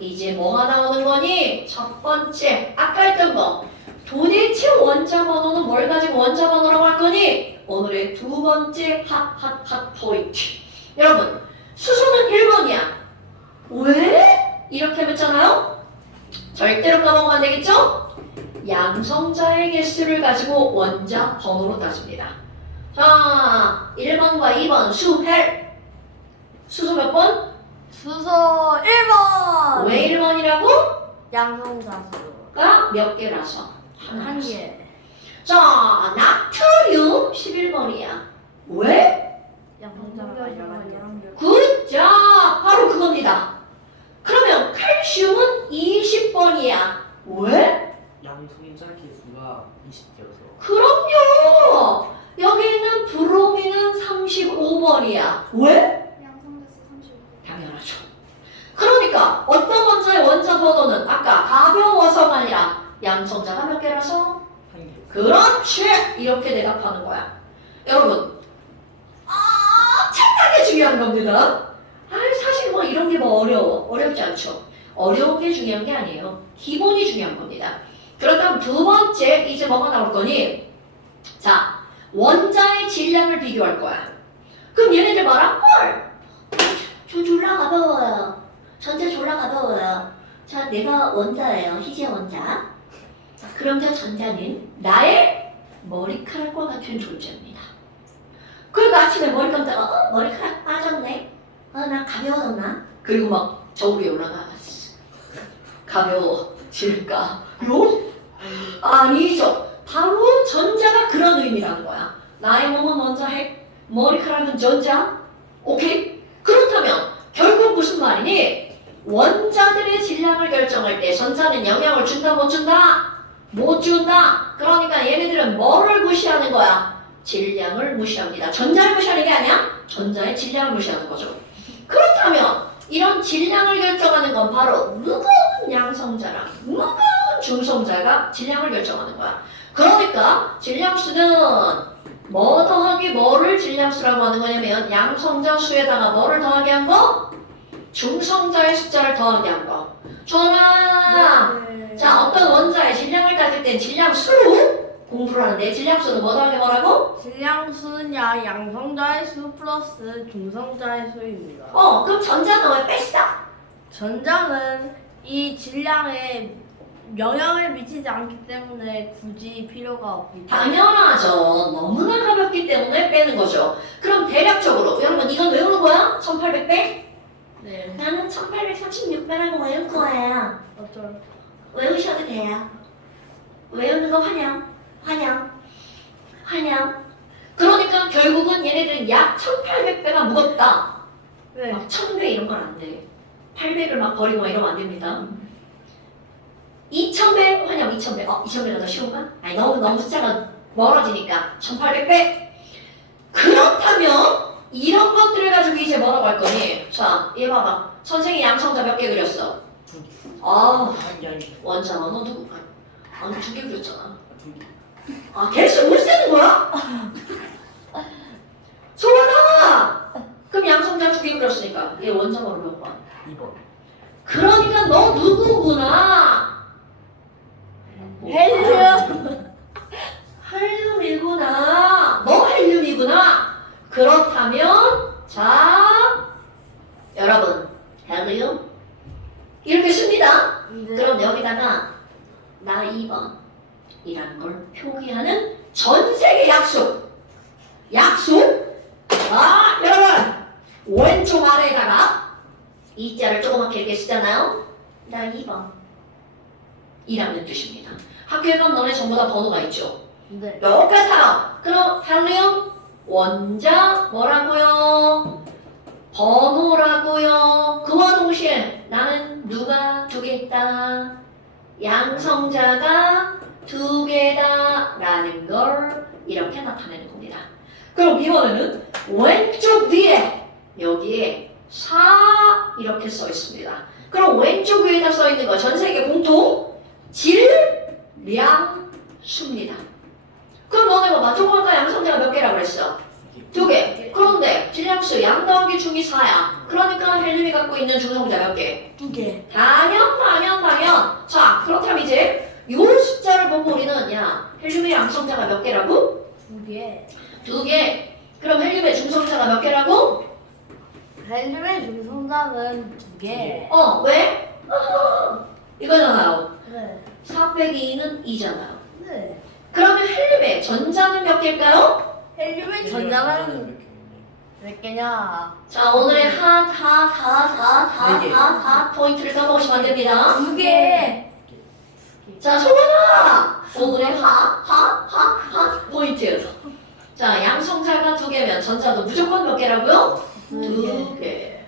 이제 뭐가 나오는 거니? 첫 번째, 아까 했던 거. 도대체 원자 번호는 뭘 가지고 원자 번호라고 할 거니? 오늘의 두 번째 핫 포인트. 여러분, 수소는 1번이야. 왜? 이렇게 묻잖아요? 절대로 까먹으면 안 되겠죠? 양성자의 개수를 가지고 원자 번호로 따집니다. 자, 1번과 2번 수헬. 수소 몇 번? 수소 1번. 왜 1번이라고? 양성자수가 몇 개라서? 한 개. 자, 나트륨 11번이야. 왜? 양성자가 11개. 굿자, 바로 그겁니다. 그러면 칼슘은 20번이야. 왜? 양성인자 개수가 20개여서. 그럼요. 여기 있는 브로민은 35번이야. 왜? 양성자수 35. 당연하죠. 그러니까 어떤 원자의 원자 번호는 아까 가벼워서가 아니라 양성자가 몇 개라서? 한 개. 그렇지. 이렇게 대답하는 거야. 여러분, 엄청나게 중요한 겁니다. 사실 뭐 이런 게 뭐 어렵지 않죠. 어려운 게 중요한 게 아니에요. 기본이 중요한 겁니다. 그렇다면 두 번째 이제 뭐가 나올 거니? 자, 원자의 질량을 비교할 거야. 그럼 얘네들 봐라. 헐! 저 졸라 가벼워요. 전자 졸라 가벼워요. 자, 내가 원자예요. 희재 원자. 그럼 저 전자는 나의 머리카락과 같은 존재입니다. 그러니까 아침에 머리 감다가 머리카락 빠졌네. 나 가벼워졌나? 그리고 막 저 위에 올라가봤어. 가벼워질까요? 아니죠. 바로 전자가 그런 의미라는 거야. 나의 몸은 원자핵, 머리카락은 전자. 오케이? 그렇다면 결국 무슨 말이니? 원자들의 질량을 결정할 때 전자는 영향을 준다 못 준다? 못 준다. 그러니까 얘네들은 뭐를 무시하는 거야? 질량을 무시합니다. 전자를 무시하는 게 아니야? 전자의 질량을 무시하는 거죠. 그렇다면 이런 질량을 결정하는 건 바로 무거운 양성자랑 무거운 중성자가 질량을 결정하는 거야. 그러니까 질량수는 뭐 더하기 뭐를 질량수라고 하는 거냐면 양성자 수에다가 뭐를 더하게 한 거? 중성자의 숫자를 더하게 한 거. 전화. 네. 자, 어떤 원자의 질량을 따질 땐 질량수로 공부를 하는데 질량수는 뭐 더하기 뭐라고? 질량수는 양성자의 수 플러스 중성자의 수입니다. 그럼 전자는 왜 빼시다? 전자는 이 질량에 영향을 미치지 않기 때문에 굳이 필요가 없기 때문에. 당연하죠. 너무나 가볍기 때문에 빼는 거죠. 그럼 대략적으로 여러분 이건 외우는 거야? 1800 빼? 네. 나는 1836배라고 외울 거예요. 어쩔. 외우셔도 돼요. 외우는 거 환영. 그러니까 결국은 얘네들은 약 1800배가 무겁다. 네. 막 1000배 이런 건 안 돼. 800을 막 버리고 막 이러면 안 됩니다. 2000배 환영 2000배. 2000배가 더 쉬운가? 아니 너무 숫자가 멀어지니까 1800배. 그렇다면 이런 것들을 가지고 이제 뭐라고 할 거니? 자, 얘 봐봐. 선생이 양성자 몇 개 그렸어? 2개. 아니. 원자 너 누구? 아니 2개 그렸잖아. 2개. 개수 못 세는 거야? 소원아! 그럼 양성자 2개 그렸으니까 얘 원자 번호 몇 번? 2번. 그러니까 너 누구구나? 헬륨. 헬륨이구나. 너 헬륨이구나. 그렇다면 자 여러분 헬륨 이렇게 씁니다. 네. 그럼 여기다가 나 2번 이라는 걸 표기하는 전세계 약속. 여러분 왼쪽 아래에다가 이자를 조그맣게 이렇게 쓰잖아요. 나 2번 이라는 뜻입니다. 학교에 가면 너네 전부 다 번호가 있죠. 네. 똑같아요. 그럼 헬륨 원자 뭐라고요? 번호라고요. 그와 동시에 나는 누가 2개 있다. 양성자가 2개다 라는 걸 이렇게 나타내는 겁니다. 그럼 이번에는 왼쪽 위에 여기에 4 이렇게 써 있습니다. 그럼 왼쪽 위에다 써 있는 거 전세계 공통 질량수입니다. 그럼 너네 봐봐. 조그만가 양성자가 몇 개라고 그랬어? 2개. 그런데 질량수 양 더하기 중이 4야. 그러니까 헬륨이 갖고 있는 중성자 몇 개? 2개. 당연. 자, 그렇다면 이제 이 숫자를 보고 우리는 야 헬륨의 양성자가 몇 개라고? 2개. 2개. 그럼 헬륨의 중성자가 몇 개라고? 헬륨의 중성자는 2개. 왜? 이거잖아요. 네. 4 빼기 2는 2잖아요. 네. 그러면 헬륨의 전자는 몇 개일까요? 헬륨의 전자는 몇 개냐? 자, 오늘의 하 포인트를 까먹으시면 안 됩니다. 2개. 자, 소원아! 오늘의 하 포인트. 자, 양성자가 2개면 전자도 무조건 몇 개라고요? 2개.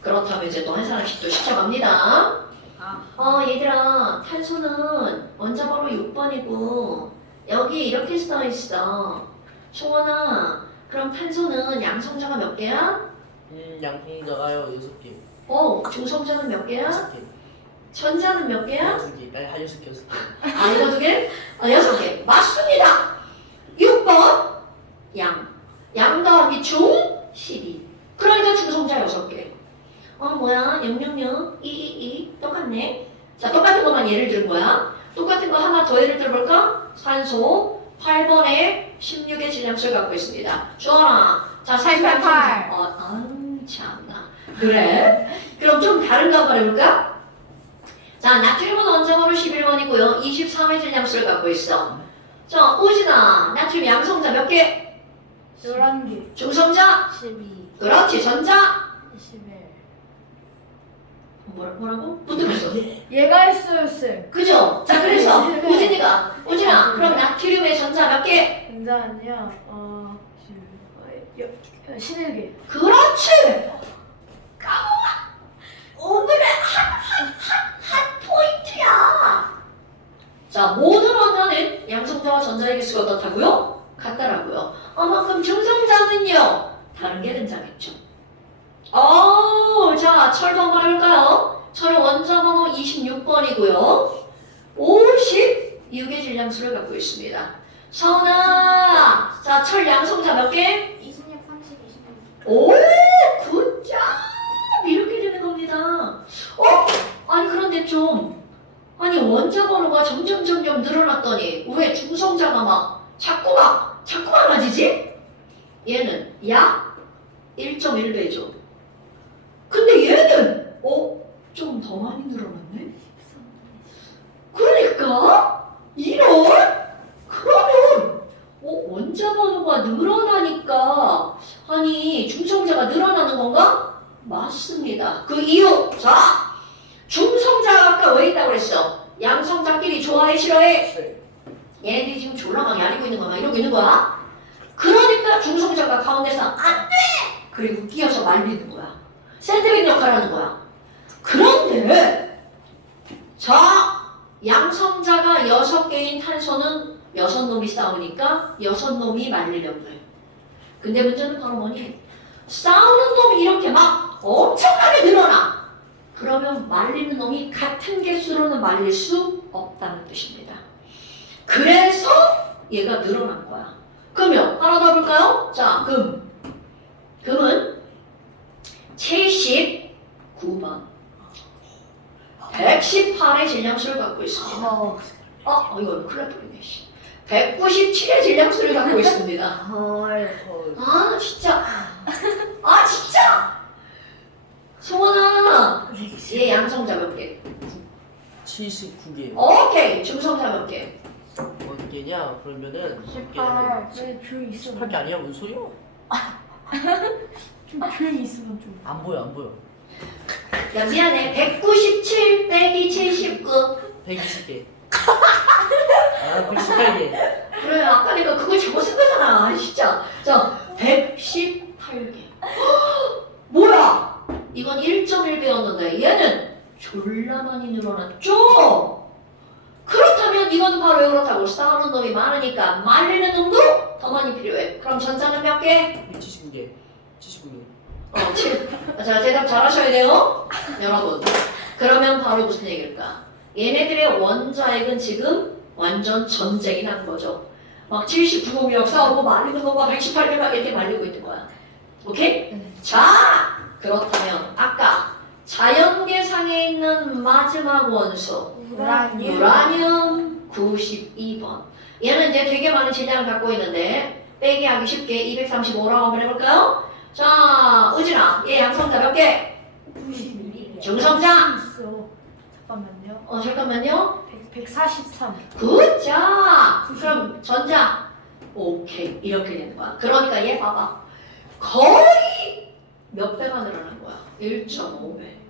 그렇다면 이제 또 한 사람씩 또 시작합니다. 얘들아, 탄소는 원자 번호 6번이고 여기 이렇게 써 있어. 소원아, 그럼 탄소는 양성자가 몇 개야? 양성자가요 6개. 중성자는 몇 개야? 6개. 전자는 몇 개야? 2개. 아니 6개 6개. 이거 2개? 6개. 맞습니다. 6번 양 더하기 중 12. 그러니까 중성자 6개. 뭐야? 000, 222 똑같네. 자, 똑같은 것만 예를 들은 거야. 똑같은 거 하나 더 예를 들어볼까? 산소 8번에 16의 질량수를 갖고 있습니다. 주원아, 자, 888. 참나. 그래? 그럼 좀 다른 거 한번 해볼까? 자, 나트륨은 원자번호 11번이고요. 23의 질량수를 갖고 있어. 자, 오진아, 나트륨 양성자 몇 개? 11개. 중성자? 12. 그렇지, 전자? 11. 뭐라고? 못 들었어. 얘가 있어요, 쌤. 그죠? 자, 그래서 네. 오진아, 그럼 나트륨의 전자 몇 개? 굉장히요. 11개. 그렇지! 까먹어! 오늘의 한 포인트야! 자, 모든 원자는 양성자와 전자의 개수가 어떻다고요? 같다라고요. 그럼 중성자는요? 다른 게 등장했죠. 자, 철도 한번 해볼까요? 철 원자번호 26번이고요. 56의 질량수를 갖고 있습니다. 서은아, 자, 철 양성자 몇 개? 26, 30, 26. 오, 굿잡! 이렇게 되는 겁니다. 아니 그런데 아니 원자 번호가 점점 늘어났더니 왜 중성자가 자꾸 많아지지? 얘는 약 1.1배죠. 근데 얘는 좀 더 많이 늘어났네? 그러니까 그러면 원자 번호가 늘어나니까 아니 중성자가 늘어나는 건가? 맞습니다. 그 이유 자 중성자가 아까 왜 있다고 그랬어? 양성자끼리 좋아해 싫어해? 얘네들이 지금 졸라 야리고 있는 거야 이러고 있는 거야. 그러니까 중성자가 가운데서 안돼! 그리고 끼어서 말리는 거야. 샌드백 역할을 하는 거야. 그런데 자 양성자가 6개인 탄소는 6놈이 싸우니까 6놈이 말리려고 해. 근데 문제는 바로 뭐니? 싸우는 놈이 이렇게 엄청나게 늘어나. 그러면 말리는 놈이 같은 개수로는 말릴 수 없다는 뜻입니다. 그래서 얘가 늘어난 거야. 그러면 하나 더 볼까요? 자, 금은 79번 118의 질량수를 갖고 있습니다. 이거 큰일 날 뻔했네. 197의 질량수를 갖고 있습니다. 진짜. 성원아, 얘 양성자 몇 개? 79개. 오케이, 중성자 몇 개? 몇 개냐? 그러면은 18. 조용히 있어. 18개 아니야? 무슨 소리야? 좀 조용히 있으면 좀. 안 보여. 야, 미안해. 197 빼기 79. 120개. 118개. 그래, 아까 내가 그걸 잘못 쓴 거잖아. 진짜. 자, 118개. 뭐야? 이건 1.1배였는데 얘는 졸라 많이 늘어났죠? 그렇다면 이건 바로 왜 그렇다고? 싸우는 놈이 많으니까 말리는 놈도 더 많이 필요해. 그럼 전자는 몇 개? 179개. 79개. 자, 대답 잘하셔야 돼요, 여러분. 그러면 바로 무슨 얘기일까? 얘네들의 원자핵은 지금 완전 전쟁이 난 거죠. 79놈이랑 싸우고 말리는 거 118개만 이렇게 말리고 있는 거야. 오케이? 자, 그렇다면 아까 자연계상에 있는 마지막 원소 유라늄 92번. 얘는 이제 되게 많은 질량을 갖고 있는데 빼기 하기 쉽게 235라고 한번 해볼까요? 자, 의진아, 얘 양성자 몇 개? 91. 중성자? 있어. 잠깐만요. 잠깐만요. 143. 굿자. 그럼 전자. 오케이, 이렇게 되는 거야. 그러니까 얘 봐봐. 거의 몇 배가 늘어난 거야? 1.5배.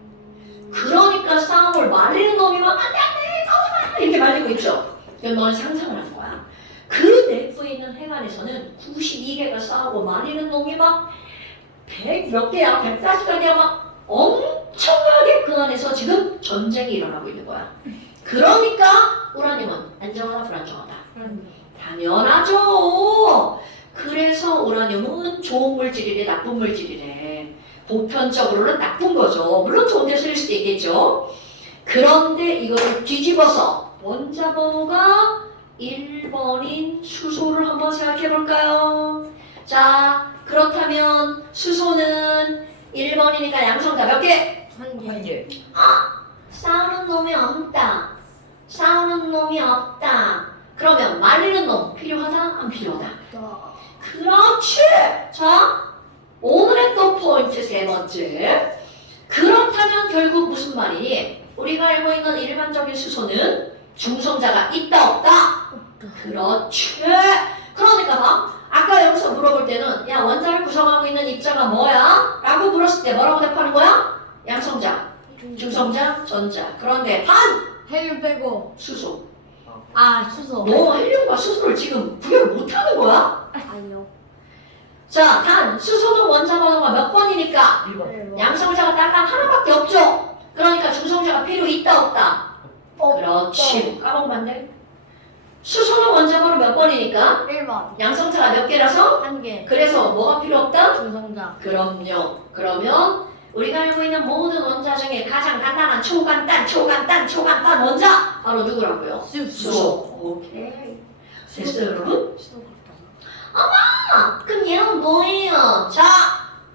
그러니까 싸움을 말리는 놈이 막 안돼 싸우지 마 이렇게 말리고 있죠. 그럼 너는 상상을 한 거야. 그 내부에 있는 행안에서는 92개가 싸우고 말리는 놈이 막 100 몇 개야, 140개야 막 엄청나게 그 안에서 지금 전쟁이 일어나고 있는 거야. 그러니까 우라늄은 안정하다 불안정하다? 당연하죠. 그래서 우라늄은 좋은 물질이래 나쁜 물질이래. 보편적으로는 나쁜 거죠. 물론 좋은 데 쓰일 수도 있겠죠. 그런데 이걸 뒤집어서 원자 번호가 1번인 수소를 한번 생각해 볼까요? 자, 그렇다면 수소는 1번이니까 양성자 몇 개? 1개. 싸우는 놈이 없다. 싸우는 놈이 없다. 그러면 말리는 놈 필요하다? 안 필요하다? 그렇지! 자, 오늘의 또 포인트 세 번째. 그렇다면 결국 무슨 말이니? 우리가 알고 있는 일반적인 수소는 중성자가 있다 없다? 그렇지. 그러니까 봐. 아까 여기서 물어볼 때는 야 원자를 구성하고 있는 입자가 뭐야? 라고 물었을 때 뭐라고 답하는 거야? 양성자, 중성자, 전자. 그런데 반 헬륨 빼고 수소. 수소. 너 헬륨과 수소를 지금 구별 못하는 거야? 아니요. 자, 단 수소는 원자 번호가 몇 번이니까 1번. 양성자가 딸랑 하나밖에 없죠. 그러니까 중성자가 필요 있다 없다? 그렇지. 까먹으면 수소는 원자 번호 몇 번이니까 1번. 양성자가 몇 개라서? 1개. 그래서 뭐가 필요 없다? 중성자. 그럼요. 그러면 우리가 알고 있는 모든 원자 중에 가장 간단한 초간단 원자 바로 누구라고요? 수소. 오케이. 됐어요, 여러분? 그럼 얘는 뭐예요? 자,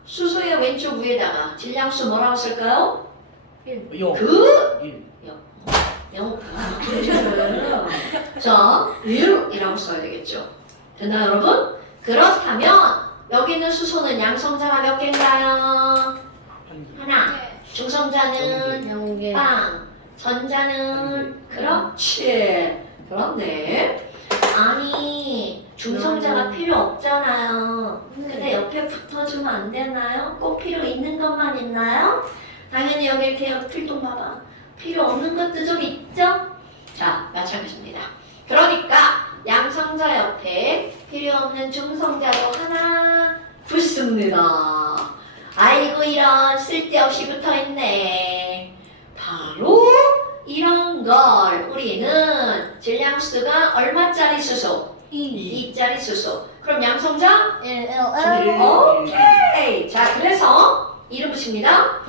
수소의 왼쪽 위에다가 질량수 뭐라고 쓸까요? 0. 그 1. 0. 자, 1이라고 써야 되겠죠. 됐나요, 여러분? 그렇다면 여기 있는 수소는 양성자가 몇 개인가요? 하나. 네. 중성자는 0개. 빵. 전자는 그렇지. 그런데 아니 중성자가 필요 없잖아요. 근데 옆에 붙어주면 안 되나요? 꼭 필요 있는 것만 있나요? 당연히 여기 이렇게 필동 봐봐. 필요 없는 것도 좀 있죠? 자, 마찬가지입니다. 그러니까 양성자 옆에 필요 없는 중성자도 하나 붙습니다. 아이고 이런 쓸데없이 붙어있네. 바로 이런 걸 우리는 질량수가 얼마짜리 수소? 2짜리 수소. 그럼 양성자? 1. 오케이. 자, 그래서 이름 붙입니다.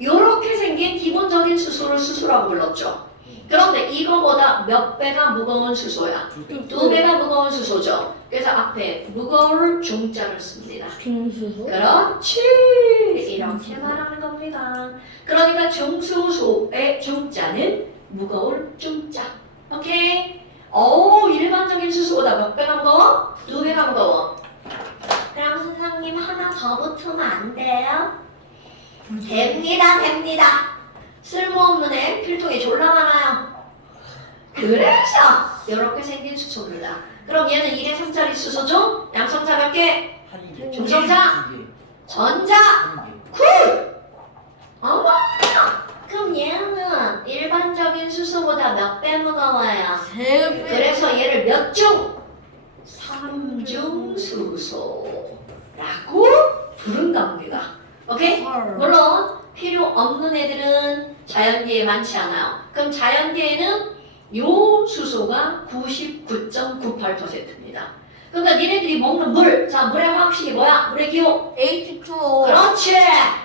요렇게 생긴 기본적인 수소를 수소라고 불렀죠. 그런데 이거보다 몇 배가 무거운 수소야? 2배가 무거운 수소죠. 그래서 앞에 무거울 중자를 씁니다. 중수소. 그렇지. 이렇게 말하는 겁니다. 그러니까 중수소의 중자는 무거울 중자. 오케이? 일반적인 수소보다 몇 배가 무거워? 2배가 무거워. 그럼 선생님 하나 더 붙으면 안 돼요? 됩니다. 쓸모없는 애 필통이 졸라 많아요. 그래서 이렇게 생긴 수소입니다. 그럼 얘는 1의 3짜리 수소죠? 양성자 몇 개? 중성자? 전자? 쿨! 어머! 그럼 얘는 일반적인 수소보다 몇 배 무거워요? 3배. 그래서 얘를 몇 중? 3중 수소라고 부른답니다. 오케이? 물론 필요 없는 애들은 자연계에 많지 않아요. 그럼 자연계에는 요 수소가 99.98%입니다. 그러니까 니네들이 먹는 물, 자 물의 화학식이 뭐야? 물의 기호? H2O. 그렇지!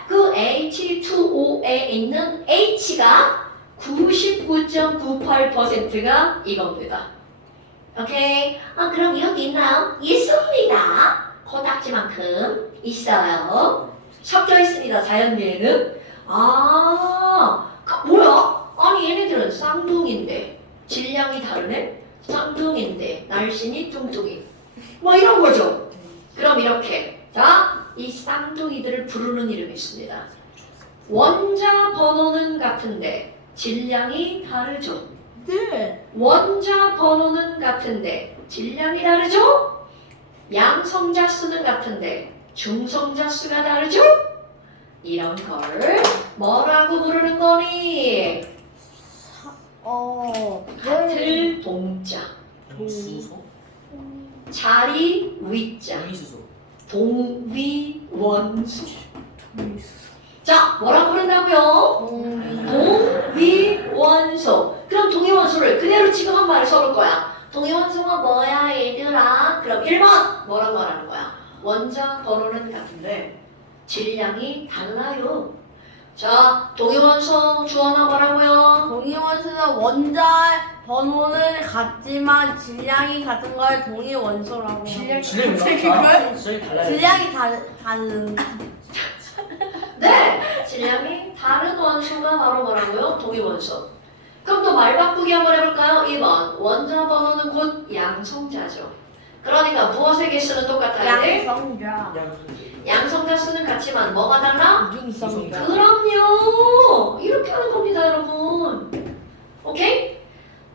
그 H2O에 있는 H가 99.98%가 이겁니다. 오케이? 그럼 이것도 있나요? 있습니다. 코딱지만큼 있어요. 섞여 있습니다. 자연계에는. 뭐야? 아니 얘네들은 쌍둥이인데 질량이 다르네? 쌍둥이인데 날씬이 뚱뚱이. 뭐 이런 거죠. 그럼 이렇게 자, 이 쌍둥이들을 부르는 이름이 있습니다. 원자 번호는 같은데 질량이 다르죠. 네. 원자 번호는 같은데 질량이 다르죠? 양성자 수는 같은데 중성자 수가 다르죠? 이런 걸 뭐라고 부르는 거니? 같을 동자, 동수소? 자리 위자, 동위수소. 동위원수. 자, 뭐라고 부른다고요? 동위원소. 그럼 동위원소를 그대로 지금 한 말을 써볼 거야. 동위원소가 뭐야 얘들아? 그럼 1번 뭐라고 말하는 거야? 원자 번호는 같은데 질량이 달라요. 자, 동위원소 주어나 뭐라고요? 동위원소는 원자 번호는 같지만 질량이 같은 걸 동위원소라고. 질량이 질량이 달라요. 질량이 다른. 네, 질량이 다른 원소가 바로 뭐라고요? 동위원소. 그럼 또 말 바꾸기 한번 해볼까요? 2번. 원자 번호는 곧 양성자죠. 그러니까 무엇의 개수는 똑같아야 돼? 양성자. 양성자 수는 같지만 뭐가 달라? 중성자. 그럼요. 이렇게 하는 겁니다, 여러분. 오케이?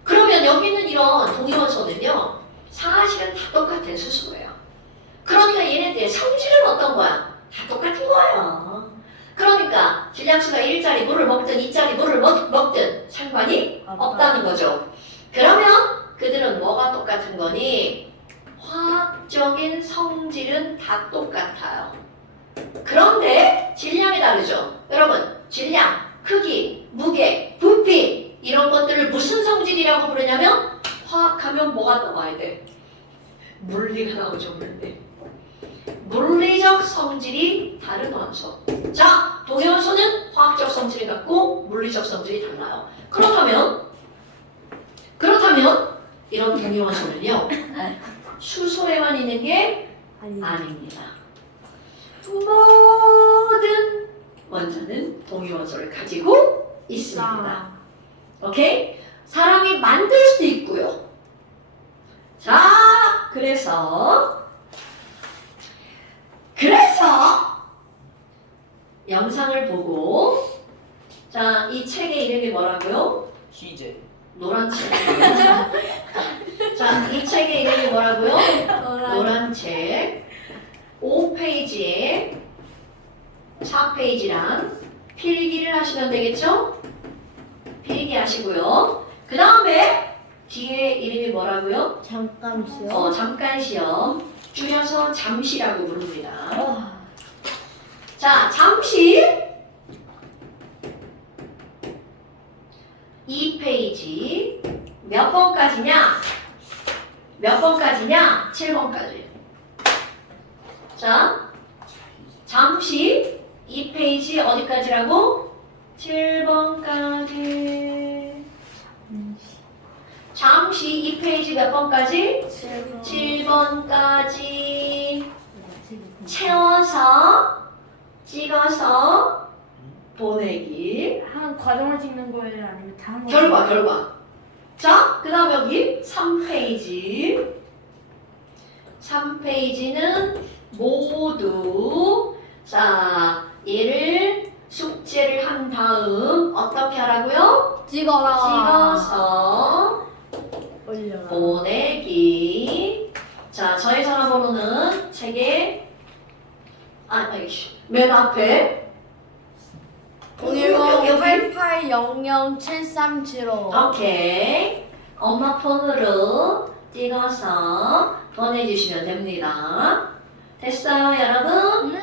그러면 여기 있는 이런 동위원소는요, 사실은 다 똑같은 수소예요. 그러니까 얘네들의 성질은 어떤 거야? 다 똑같은 거예요. 그러니까 질량수가 1짜리 물을 먹든 2짜리 물을 먹든 상관이 없다는 거죠. 그러면 그들은 뭐가 똑같은 거니? 화학적인 성질은 다 똑같아요. 그런데 질량이 다르죠. 여러분, 질량, 크기, 무게, 부피 이런 것들을 무슨 성질이라고 부르냐면 화학하면 뭐가 나와야 돼? 물리가 나오죠, 물리. 물리적 성질이 다른 원소. 자, 동위원소는 화학적 성질이 같고 물리적 성질이 달라요. 그렇다면 이런 동위원소는요, 수소에만 있는 게 아닙니다. 모든 원자는 동위원소를 가지고 있습니다. 오케이? 사람이 만들 수도 있고요. 자, 그래서 영상을 보고, 자, 이 책의 이름이 뭐라고요? 희재. 노란 책. 자, 이 책의 이름이 뭐라고요? 노란 책. 5페이지에 4페이지랑 필기를 하시면 되겠죠? 필기 하시고요. 그 다음에 뒤에 이름이 뭐라고요? 잠깐 시요. 잠깐 시험. 줄여서 잠시라고 부릅니다. 자, 잠시 2페이지 몇 번까지냐? 7번까지. 자, 잠시 2페이지 어디까지라고? 7번까지. 잠시 2페이지 몇 번까지? 7번까지. 채워서 찍어서 보내기. 한 과정을 찍는 거예요, 아니면 다 한 번? 결과. 자, 그 다음 여기 3페이지. 3페이지는 모두, 자, 얘를 숙제를 한 다음 어떻게 하라고요? 찍어서 올려라. 보내기. 자, 저의 전화번호는 책에 맨 앞에 010-8800-7375. 오케이. 엄마 폰으로 찍어서 보내주시면 됩니다. 됐어요, 여러분?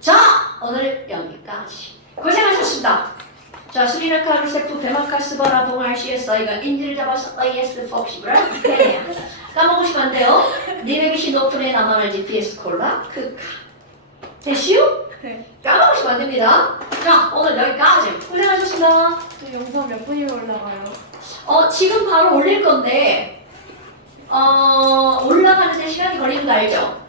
자, 오늘 여기까지. 고생하셨습니다. 자, 수리나카 루세프 베마카스바라 동알 CSI가 인지를 잡아서 IS 폭시브라 네. 까먹으시면 안 돼요. 니네비시 노프네 나만할 GPS 콜라 크카. 됐시요? 네. 까먹으시면 안 됩니다. 자, 오늘 여기까지. 고생하셨습니다. 그 영상 몇 분이 올라가요? 지금 바로 올릴 건데, 올라가는데 시간이 걸리는 거 알죠?